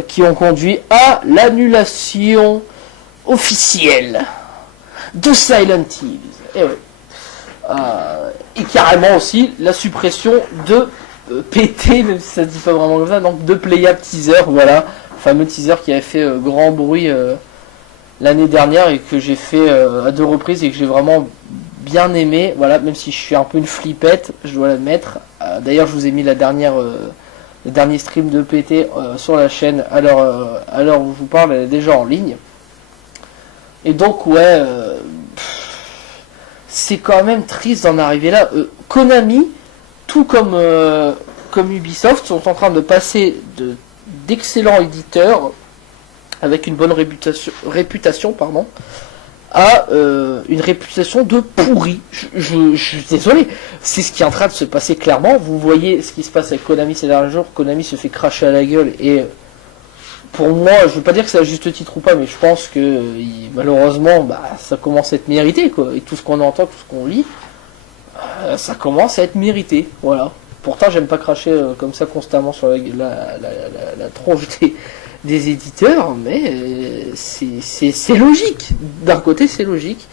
qui ont conduit à l'annulation officielle de Silent Hills. Et, ouais. Et carrément aussi la suppression de PT, même si ça se dit pas vraiment comme ça, donc de Playable Teaser, voilà. Fameux teaser qui avait fait grand bruit l'année dernière et que j'ai fait à 2 reprises et que j'ai vraiment bien aimé, voilà, même si je suis un peu une flippette, je dois l'admettre. D'ailleurs, je vous ai mis le dernier stream de PT sur la chaîne à l'heure où je vous parle, elle est déjà en ligne. Et donc, ouais, c'est quand même triste d'en arriver là. Konami, tout comme Ubisoft, sont en train de passer d'excellents éditeurs avec une bonne réputation à une réputation de pourri. Je suis désolé, c'est ce qui est en train de se passer clairement. Vous voyez ce qui se passe avec Konami ces derniers jours. Konami se fait cracher à la gueule et pour moi, je veux pas dire que c'est à juste titre ou pas, mais je pense que malheureusement, ça commence à être mérité, quoi. Et tout ce qu'on entend, tout ce qu'on lit, ça commence à être mérité, voilà. Pourtant, j'aime pas cracher comme ça constamment sur la tronche des éditeurs, mais c'est logique. D'un côté, c'est logique.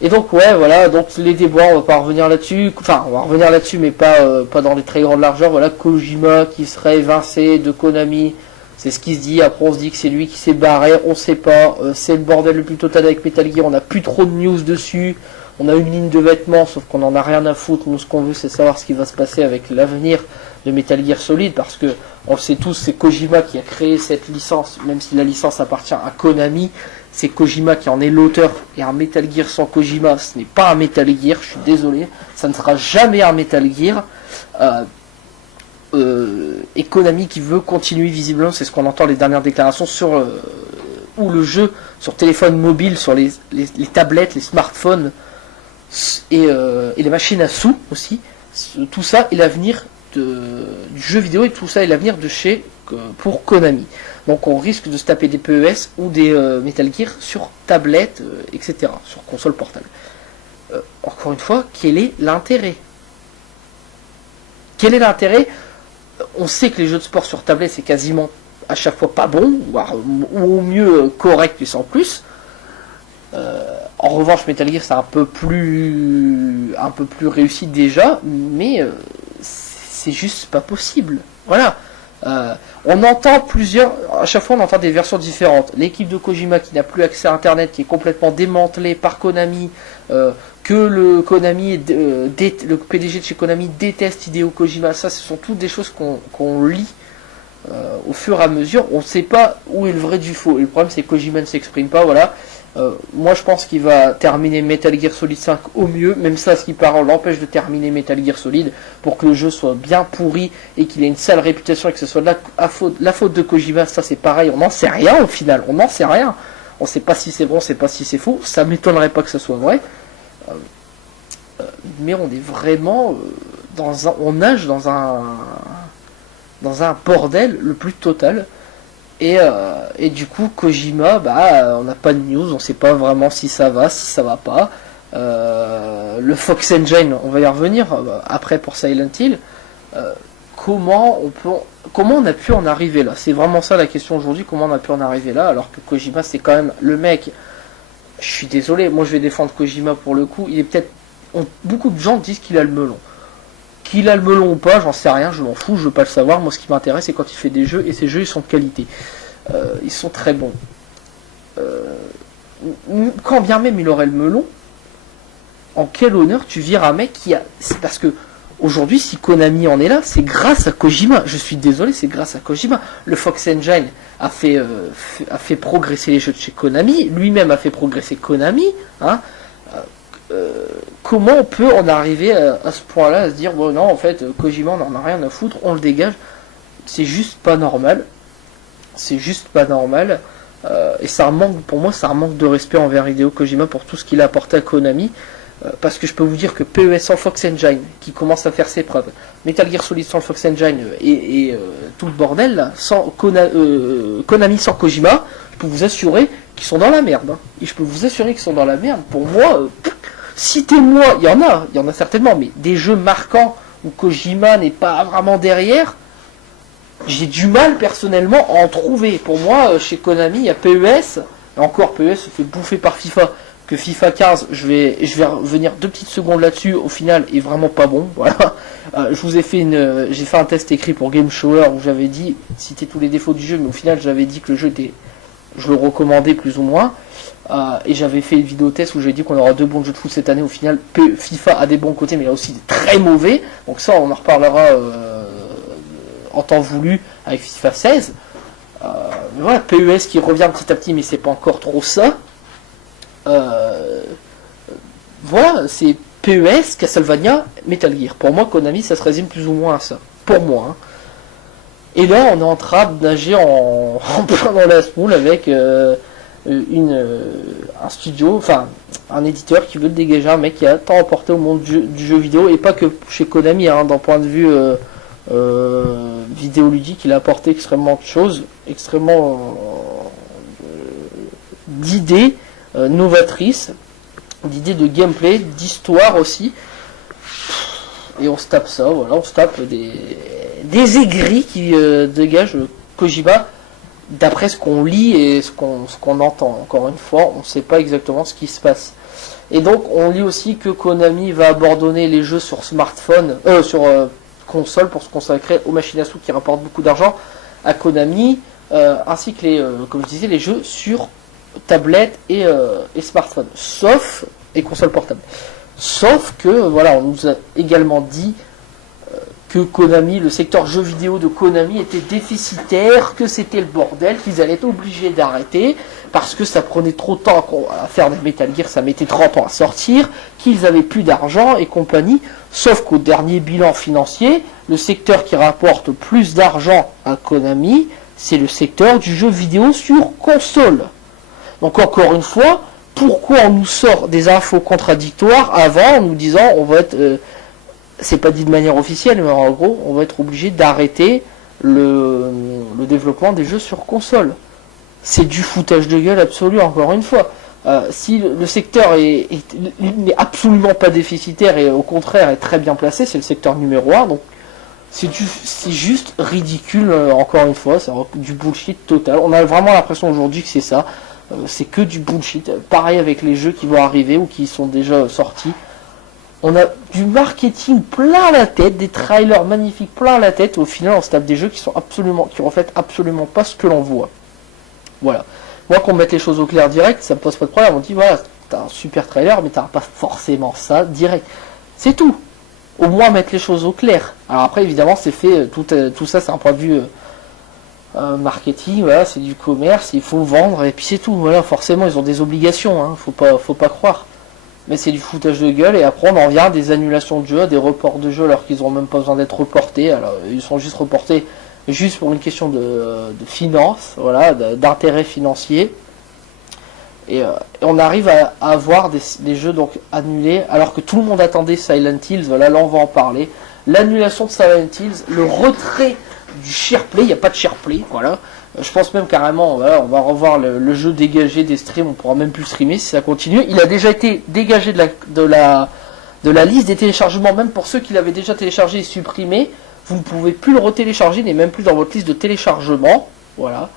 Et donc, ouais, voilà, donc les déboires, on va pas revenir là-dessus. Enfin, on va revenir là-dessus, mais pas dans les très grandes largeurs. Voilà, Kojima qui serait évincé de Konami, c'est ce qui se dit. Après, on se dit que c'est lui qui s'est barré, on sait pas. C'est le bordel le plus total avec Metal Gear, on a plus trop de news dessus. On a une ligne de vêtements, sauf qu'on en a rien à foutre. Nous, ce qu'on veut, c'est savoir ce qui va se passer avec l'avenir de Metal Gear Solid, parce que on le sait tous, c'est Kojima qui a créé cette licence, même si la licence appartient à Konami. c'est Kojima qui en est l'auteur, et un Metal Gear sans Kojima, ce n'est pas un Metal Gear, je suis désolé, ça ne sera jamais un Metal Gear. Et Konami qui veut continuer visiblement, c'est ce qu'on entend les dernières déclarations sur où le jeu sur téléphone mobile, sur les tablettes, les smartphones et les machines à sous aussi, tout ça est l'avenir du jeu vidéo, et tout ça est l'avenir de chez pour Konami. Donc on risque de se taper des PES ou des Metal Gear sur tablette, etc., sur console portable. Encore une fois, quel est l'intérêt? Quel est l'intérêt? On sait que les jeux de sport sur tablette, c'est quasiment à chaque fois pas bon, ou au mieux correct, mais sans plus. En revanche, Metal Gear, c'est un peu plus réussi déjà, mais c'est juste pas possible. Voilà. On entend à chaque fois on entend des versions différentes. L'équipe de Kojima qui n'a plus accès à Internet, qui est complètement démantelée par Konami, que le PDG de chez Konami déteste Hideo Kojima. Ça, ce sont toutes des choses qu'on lit au fur et à mesure. On ne sait pas où est le vrai du faux. Et le problème, c'est que Kojima ne s'exprime pas. Voilà. Moi, je pense qu'il va terminer Metal Gear Solid 5 au mieux. Même ça, ce qui paraît, l'empêche de terminer Metal Gear Solid pour que le jeu soit bien pourri et qu'il ait une sale réputation et que ce soit la faute de Kojima. Ça, c'est pareil. On n'en sait rien au final. On n'en sait rien. On ne sait pas si c'est bon, on ne sait pas si c'est faux. Ça m'étonnerait pas que ce soit vrai. Mais on est vraiment on nage dans un bordel le plus total. Et du coup, Kojima, on n'a pas de news, on sait pas vraiment si ça va pas. Le Fox Engine, on va y revenir après pour Silent Hill. Comment on a pu en arriver là? C'est vraiment ça la question aujourd'hui, comment on a pu en arriver là, alors que Kojima, c'est quand même le mec. Je suis désolé, moi je vais défendre Kojima pour le coup. Il est peut-être, beaucoup de gens disent qu'il a le melon. Qu'il a le melon ou pas, j'en sais rien, je m'en fous, je veux pas le savoir. Moi, ce qui m'intéresse, c'est quand il fait des jeux, et ces jeux, ils sont de qualité. Ils sont très bons. Quand bien même il aurait le melon, en quel honneur tu vires un mec qui a... C'est parce que, aujourd'hui, si Konami en est là, c'est grâce à Kojima. Je suis désolé, c'est grâce à Kojima. Le Fox Engine a fait progresser les jeux de chez Konami. Lui-même a fait progresser Konami. Hein. Comment on peut en arriver à ce point-là, à se dire bon non, en fait Kojima on en a rien à foutre, on le dégage. C'est juste pas normal. C'est juste pas normal. Et ça manque, pour moi, ça manque de respect envers Hideo Kojima pour tout ce qu'il a apporté à Konami. Parce que je peux vous dire que PES sans Fox Engine, qui commence à faire ses preuves, Metal Gear Solid sans le Fox Engine et tout le bordel, là, sans Konami sans Kojima, je peux vous assurer qu'ils sont dans la merde. Hein. Et je peux vous assurer qu'ils sont dans la merde. Pour moi, citez-moi, il y en a certainement, mais des jeux marquants où Kojima n'est pas vraiment derrière, j'ai du mal personnellement à en trouver. Pour moi, chez Konami, il y a PES, et encore PES se fait bouffer par FIFA. Que FIFA 15, je vais revenir 2 petites secondes là-dessus, au final est vraiment pas bon, voilà. Je vous ai fait j'ai fait un test écrit pour Game Shower où j'avais dit, citer tous les défauts du jeu, mais au final j'avais dit que le jeu je le recommandais plus ou moins, et j'avais fait une vidéo test où j'avais dit qu'on aura 2 bons jeux de foot cette année. Au final, FIFA a des bons côtés, mais il a aussi des très mauvais, donc ça on en reparlera en temps voulu avec FIFA 16. Voilà, PES qui revient petit à petit, mais c'est pas encore trop ça. Voilà, c'est PES, Castlevania, Metal Gear. Pour moi, Konami, ça se résume plus ou moins à ça. Pour moi. Hein. Et là, on est en train de nager en plein dans la smoule avec un studio, enfin, un éditeur qui veut dégager un mec qui a tant apporté au monde du jeu vidéo, et pas que chez Konami, hein, d'un point de vue vidéoludique, il a apporté extrêmement de choses, extrêmement d'idées novatrices, d'idées de gameplay, d'histoire aussi, et on se tape ça, voilà, on se tape des aigris qui dégagent Kojima, d'après ce qu'on lit et ce qu'on entend. Encore une fois, on ne sait pas exactement ce qui se passe. Et donc on lit aussi que Konami va abandonner les jeux sur smartphone, sur console, pour se consacrer aux machines à sous qui rapportent beaucoup d'argent à Konami, ainsi que comme je disais, les jeux sur tablette et smartphone, et console portable. Sauf que voilà, on nous a également dit que Konami, le secteur jeux vidéo de Konami était déficitaire, que c'était le bordel, qu'ils allaient être obligés d'arrêter, parce que ça prenait trop de temps à faire des Metal Gear, ça mettait 30 ans à sortir, qu'ils avaient plus d'argent et compagnie, sauf qu'au dernier bilan financier, le secteur qui rapporte plus d'argent à Konami, c'est le secteur du jeu vidéo sur console. Donc encore une fois, pourquoi on nous sort des infos contradictoires avant en nous disant on va être... c'est pas dit de manière officielle, mais en gros, on va être obligé d'arrêter le développement des jeux sur console. C'est du foutage de gueule absolu, encore une fois. Si le secteur n'est absolument pas déficitaire et au contraire est très bien placé, c'est le secteur numéro 1, donc c'est juste ridicule, encore une fois, c'est du bullshit total. On a vraiment l'impression aujourd'hui que c'est ça, c'est que du bullshit. Pareil avec les jeux qui vont arriver ou qui sont déjà sortis. On a du marketing plein la tête, des trailers magnifiques plein la tête. Au final, on se tape des jeux qui reflètent absolument pas ce que l'on voit. Voilà. Moi, qu'on mette les choses au clair direct, ça me pose pas de problème. On dit voilà, t'as un super trailer, mais t'auras pas forcément ça direct. C'est tout. Au moins mettre les choses au clair. Alors après, évidemment, c'est fait. Tout ça, c'est un point de vue marketing. Voilà, c'est du commerce. Il faut vendre et puis c'est tout. Voilà, forcément, ils ont des obligations. Hein, faut pas croire. Mais c'est du foutage de gueule, et après on en vient à des annulations de jeux, à des reports de jeux alors qu'ils n'ont même pas besoin d'être reportés. Alors ils sont juste reportés juste pour une question de finance, voilà, d'intérêt financier. Et on arrive à avoir des jeux donc annulés alors que tout le monde attendait Silent Hills. Voilà, là on va en parler. L'annulation de Silent Hills, le retrait du SharePlay, il n'y a pas de SharePlay, voilà. Je pense même carrément, voilà, on va revoir le jeu dégagé des streams, on pourra même plus streamer si ça continue. Il a déjà été dégagé de la liste des téléchargements, même pour ceux qui l'avaient déjà téléchargé et supprimé. Vous ne pouvez plus le retélécharger, il n'est même plus dans votre liste de téléchargement, voilà.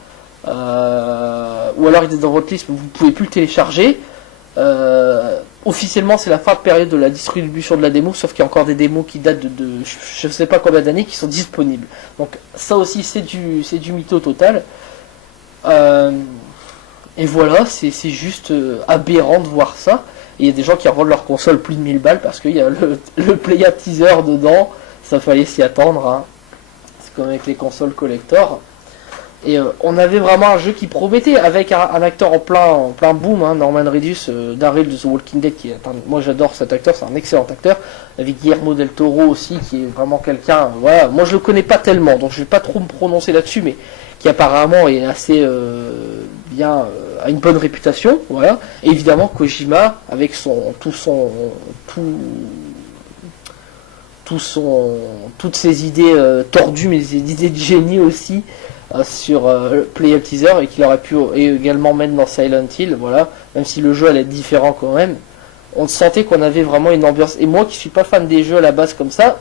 Ou alors il est dans votre liste, mais vous ne pouvez plus le télécharger. Officiellement, c'est la fin de période de la distribution de la démo, sauf qu'il y a encore des démos qui datent de je ne sais pas combien d'années qui sont disponibles. Donc ça aussi, c'est du mytho total. Et voilà, c'est juste aberrant de voir ça. Et il y a des gens qui revendent leur console plus de 1000 balles parce qu'il y a le Play Teaser dedans. Ça fallait s'y attendre. Hein. C'est comme avec les consoles collector. Et on avait vraiment un jeu qui promettait avec un acteur en plein boom, hein, Norman Reedus, Daryl de The Walking Dead, moi j'adore cet acteur, c'est un excellent acteur, avec Guillermo del Toro aussi, qui est vraiment quelqu'un, voilà, moi je le connais pas tellement, donc je vais pas trop me prononcer là-dessus, mais qui apparemment est assez bien, a une bonne réputation, voilà, et évidemment Kojima, avec toutes ses idées tordues, mais ses idées de génie aussi, sur Play Teaser, et qu'il aurait pu également mettre dans Silent Hill, voilà, même si le jeu allait être différent quand même, on sentait qu'on avait vraiment une ambiance, et moi qui suis pas fan des jeux à la base comme ça,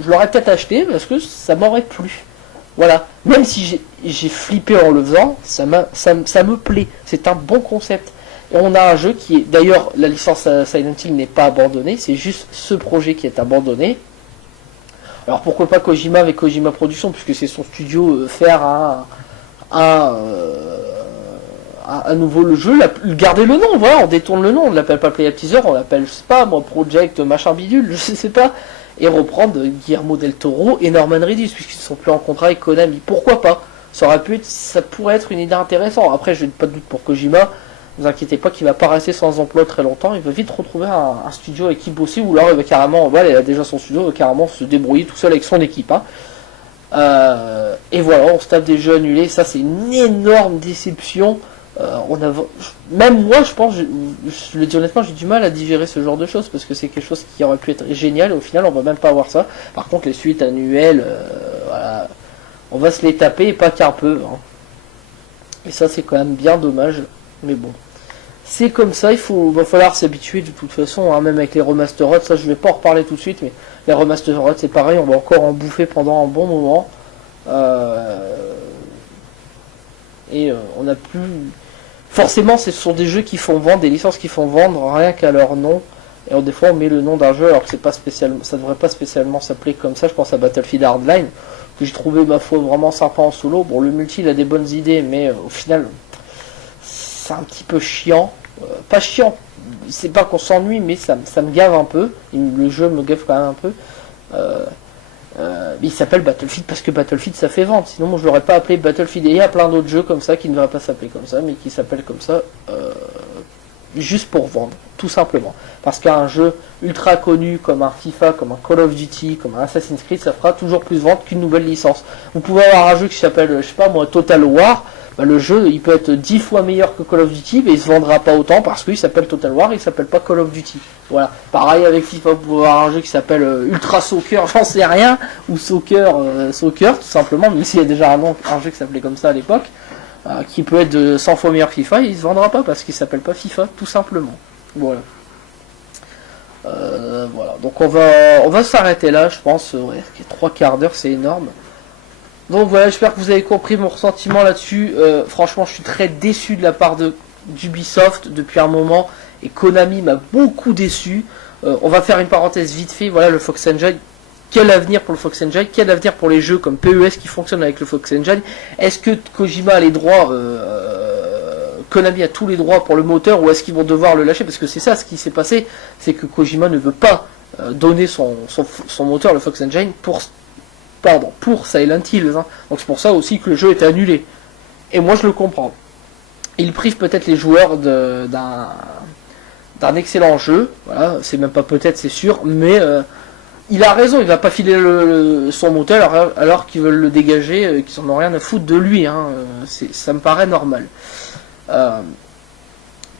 je l'aurais peut-être acheté parce que ça m'aurait plu, voilà, même si j'ai flippé en le faisant, ça me plaît, c'est un bon concept, et on a un jeu qui est, d'ailleurs la licence Silent Hill n'est pas abandonnée, c'est juste ce projet qui est abandonné. Alors pourquoi pas Kojima avec Kojima Productions, puisque c'est son studio, faire à nouveau le jeu, garder le nom, voilà, on détourne le nom, on ne l'appelle pas Play Teaser, on l'appelle, je sais pas, moi, Project machin bidule, je sais pas, et reprendre Guillermo del Toro et Norman Reedus, puisqu'ils ne sont plus en contrat avec Konami, pourquoi pas, ça pourrait être une idée intéressante. Après, je n'ai pas de doute pour Kojima, ne vous inquiétez pas qu'il va pas rester sans emploi très longtemps, il va vite retrouver un studio avec qui bosser, ou alors il va carrément, voilà, il a déjà son studio, il va carrément se débrouiller tout seul avec son équipe. Hein. Et voilà, on se tape des jeux annulés, ça c'est une énorme déception. Même moi, je pense, je le dis honnêtement, j'ai du mal à digérer ce genre de choses, parce que c'est quelque chose qui aurait pu être génial, et au final on va même pas avoir ça. Par contre, les suites annuelles, voilà, on va se les taper, et pas qu'un peu. Hein. Et ça c'est quand même bien dommage. Mais bon, c'est comme ça, va falloir s'habituer de toute façon, hein, même avec les remastered, ça je vais pas en reparler tout de suite, mais les remastered c'est pareil, on va encore en bouffer pendant un bon moment. On a plus... Forcément, ce sont des jeux qui font vendre, des licences qui font vendre rien qu'à leur nom. Et des fois on met le nom d'un jeu alors que c'est pas spécialement, ça devrait pas spécialement s'appeler comme ça. Je pense à Battlefield Hardline, que j'ai trouvé ma foi vraiment sympa en solo. Bon, le multi il a des bonnes idées, mais au final... c'est un petit peu chiant, pas chiant, c'est pas qu'on s'ennuie, mais ça me gave un peu, le jeu me gave quand même un peu, Mais il s'appelle Battlefield parce que Battlefield ça fait vendre, sinon moi je l'aurais pas appelé Battlefield. Et il y a plein d'autres jeux comme ça qui ne devraient pas s'appeler comme ça, mais qui s'appellent comme ça juste pour vendre, tout simplement. Parce qu'un jeu ultra connu comme un FIFA, comme un Call of Duty, comme un Assassin's Creed, ça fera toujours plus vendre qu'une nouvelle licence. Vous pouvez avoir un jeu qui s'appelle, je sais pas moi, Total War. Bah, le jeu il peut être 10 fois meilleur que Call of Duty, mais il se vendra pas autant parce qu'il s'appelle Total War, il s'appelle pas Call of Duty. Voilà. Pareil avec FIFA, vous pouvez avoir un jeu qui s'appelle Ultra Soccer, j'en sais rien, ou Soccer, Soccer tout simplement, même s'il y a déjà un jeu qui s'appelait comme ça à l'époque, qui peut être de 100 fois meilleur que FIFA, il se vendra pas parce qu'il s'appelle pas FIFA, tout simplement. Voilà. Voilà. Donc on va s'arrêter là, je pense. Ouais, 3 quarts d'heure, c'est énorme. Donc voilà, j'espère que vous avez compris mon ressentiment là-dessus. Franchement, je suis très déçu de la part d'Ubisoft depuis un moment. Et Konami m'a beaucoup déçu. On va faire une parenthèse vite fait. Voilà, le Fox Engine. Quel avenir pour le Fox Engine? Quel avenir pour les jeux comme PES qui fonctionnent avec le Fox Engine? Est-ce que Kojima a les droits, Konami a tous les droits pour le moteur, ou est-ce qu'ils vont devoir le lâcher? Parce que c'est ça ce qui s'est passé, c'est que Kojima ne veut pas donner son moteur, le Fox Engine, pour Silent Hills. Hein. Donc c'est pour ça aussi que le jeu est annulé. Et moi je le comprends. Il prive peut-être les joueurs d'un excellent jeu. Voilà, c'est même pas peut-être, c'est sûr, mais il a raison, il va pas filer son moteur alors qu'ils veulent le dégager, qu'ils en ont rien à foutre de lui. Hein. Ça me paraît normal.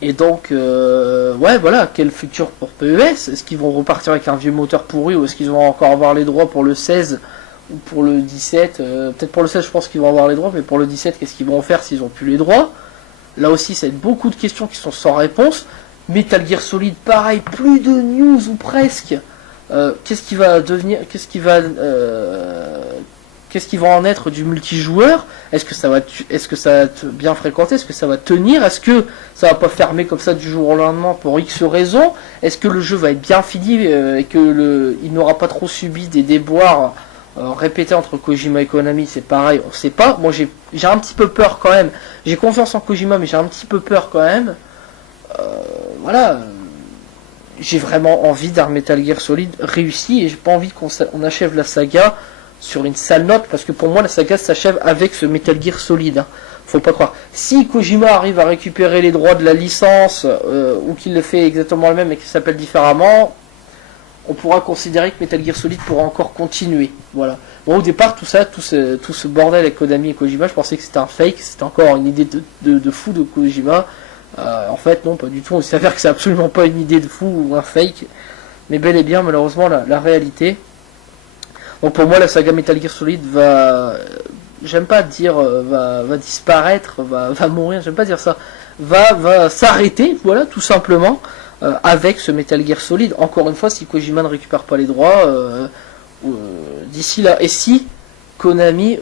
Et donc, ouais, voilà, quel futur pour PES? Est-ce qu'ils vont repartir avec un vieux moteur pourri, ou est-ce qu'ils vont encore avoir les droits pour le 16 ou pour le 17? Peut-être pour le 16, je pense qu'ils vont avoir les droits, mais pour le 17, qu'est-ce qu'ils vont faire s'ils ont plus les droits? Là aussi, ça va être beaucoup de questions qui sont sans réponse. Metal Gear Solid, pareil, plus de news ou presque. Qu'est-ce qui va devenir, qu'est-ce qui va en être du multijoueur? Est-ce que ça va être bien fréquenté? Est-ce que ça va tenir? Est-ce que ça va pas fermer comme ça du jour au lendemain pour X raisons? Est-ce que le jeu va être bien fini et que il n'aura pas trop subi des déboires répétés entre Kojima et Konami? C'est pareil, on sait pas. Moi j'ai un petit peu peur quand même. J'ai confiance en Kojima, mais j'ai un petit peu peur quand même. Voilà. J'ai vraiment envie d'un Metal Gear Solid réussi, et j'ai pas envie qu'on achève la saga sur une sale note, parce que pour moi la saga s'achève avec ce Metal Gear Solid. Hein. Faut pas croire. Si Kojima arrive à récupérer les droits de la licence, ou qu'il le fait exactement le même et qu'il s'appelle différemment, on pourra considérer que Metal Gear Solid pourra encore continuer. Voilà. Bon, au départ, tout ce bordel avec Konami et Kojima, je pensais que c'était un fake, c'était encore une idée de fou de Kojima. En fait, non, pas du tout. Il s'avère que c'est absolument pas une idée de fou ou un fake, mais bel et bien, malheureusement, la réalité. Donc pour moi, la saga Metal Gear Solid j'aime pas dire va disparaître, va mourir, j'aime pas dire ça, va s'arrêter, voilà, tout simplement, avec ce Metal Gear Solid. Encore une fois, si Kojima ne récupère pas les droits d'ici là, et si Konami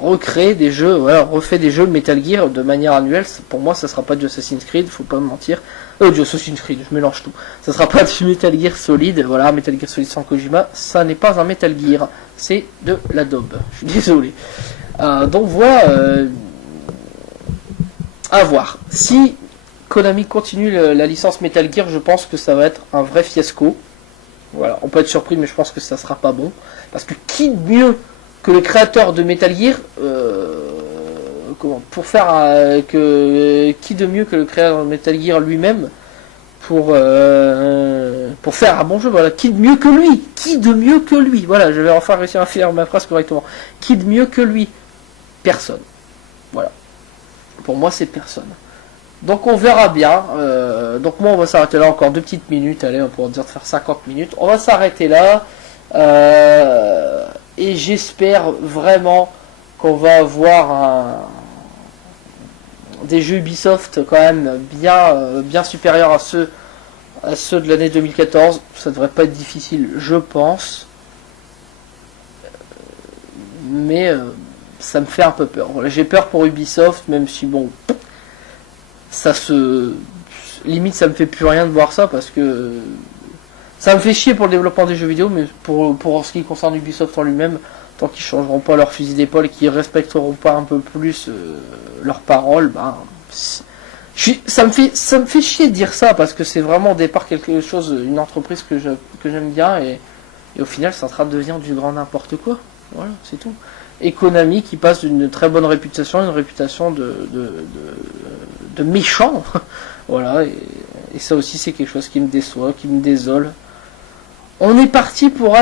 recrée des jeux, voilà, refait des jeux Metal Gear de manière annuelle, pour moi ça sera pas du Assassin's Creed, faut pas me mentir. Du Assassin's Creed, je mélange tout. Ça sera pas du Metal Gear Solid, voilà, Metal Gear Solid sans Kojima, ça n'est pas un Metal Gear, c'est de la daube. Je suis désolé. Donc voilà, à voir. Si Konami continue la licence Metal Gear, je pense que ça va être un vrai fiasco. Voilà, on peut être surpris, mais je pense que ça sera pas bon. Parce que qui de mieux que le créateur de Metal Gear, pour faire qui de mieux que le créateur de Metal Gear lui-même pour faire un bon jeu? Voilà, qui de mieux que lui? Voilà, je vais enfin réussir à faire ma phrase correctement. Qui de mieux que lui? Personne. Voilà, pour moi c'est personne. Donc on verra bien. Donc moi on va s'arrêter là, encore 2 petites minutes. Allez, on pourra dire de faire 50 minutes. On va s'arrêter là. Et j'espère vraiment qu'on va avoir des jeux Ubisoft quand même bien supérieurs à ceux de l'année 2014. Ça devrait pas être difficile, je pense. Mais ça me fait un peu peur. Voilà, j'ai peur pour Ubisoft, même si bon, limite ça me fait plus rien de voir ça, parce que ça me fait chier pour le développement des jeux vidéo, mais pour ce qui concerne Ubisoft en lui-même, tant qu'ils changeront pas leur fusil d'épaule et qu'ils respecteront pas un peu plus leurs paroles, ben, ça me fait chier de dire ça, parce que c'est vraiment au départ quelque chose, une entreprise que j'aime bien, et Et au final, c'est en train de devenir du grand n'importe quoi. Voilà, c'est tout. Et Konami qui passe d'une très bonne réputation à une réputation de méchant. Voilà, et ça aussi c'est quelque chose qui me déçoit, qui me désole. On est parti pour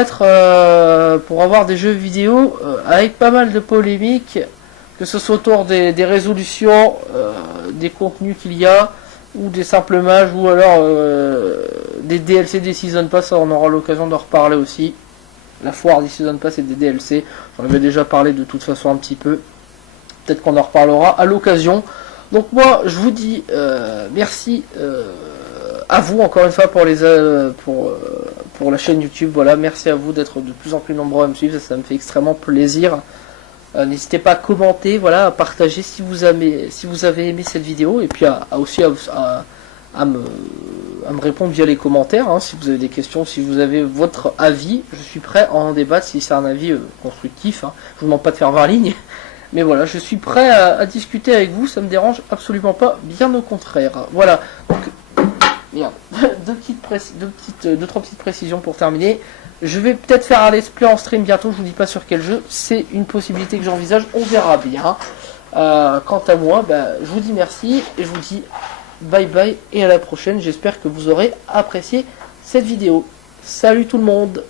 pour avoir des jeux vidéo avec pas mal de polémiques, que ce soit autour des résolutions, des contenus qu'il y a, ou des simples matchs, ou alors des DLC, des Season Pass. On aura l'occasion d'en reparler aussi. La foire des Season Pass et des DLC, j'en avais déjà parlé de toute façon un petit peu. Peut-être qu'on en reparlera à l'occasion. Donc moi, je vous dis merci à vous encore une fois pour la chaîne YouTube. Voilà, merci à vous d'être de plus en plus nombreux à me suivre, ça me fait extrêmement plaisir. N'hésitez pas à commenter, voilà, à partager si vous avez aimé cette vidéo, et puis aussi à me répondre via les commentaires, hein, si vous avez des questions, si vous avez votre avis, je suis prêt à en débattre si c'est un avis constructif, hein. Je vous demande pas de faire 20 lignes, mais voilà, je suis prêt à discuter avec vous, ça me dérange absolument pas, bien au contraire. Voilà, donc, merde, deux, trois petites précisions pour terminer. Je vais peut-être faire un let's play en stream bientôt, je vous dis pas sur quel jeu, c'est une possibilité que j'envisage, on verra bien. Quant à moi, je vous dis merci, et je vous dis bye bye et à la prochaine. J'espère que vous aurez apprécié cette vidéo. Salut tout le monde!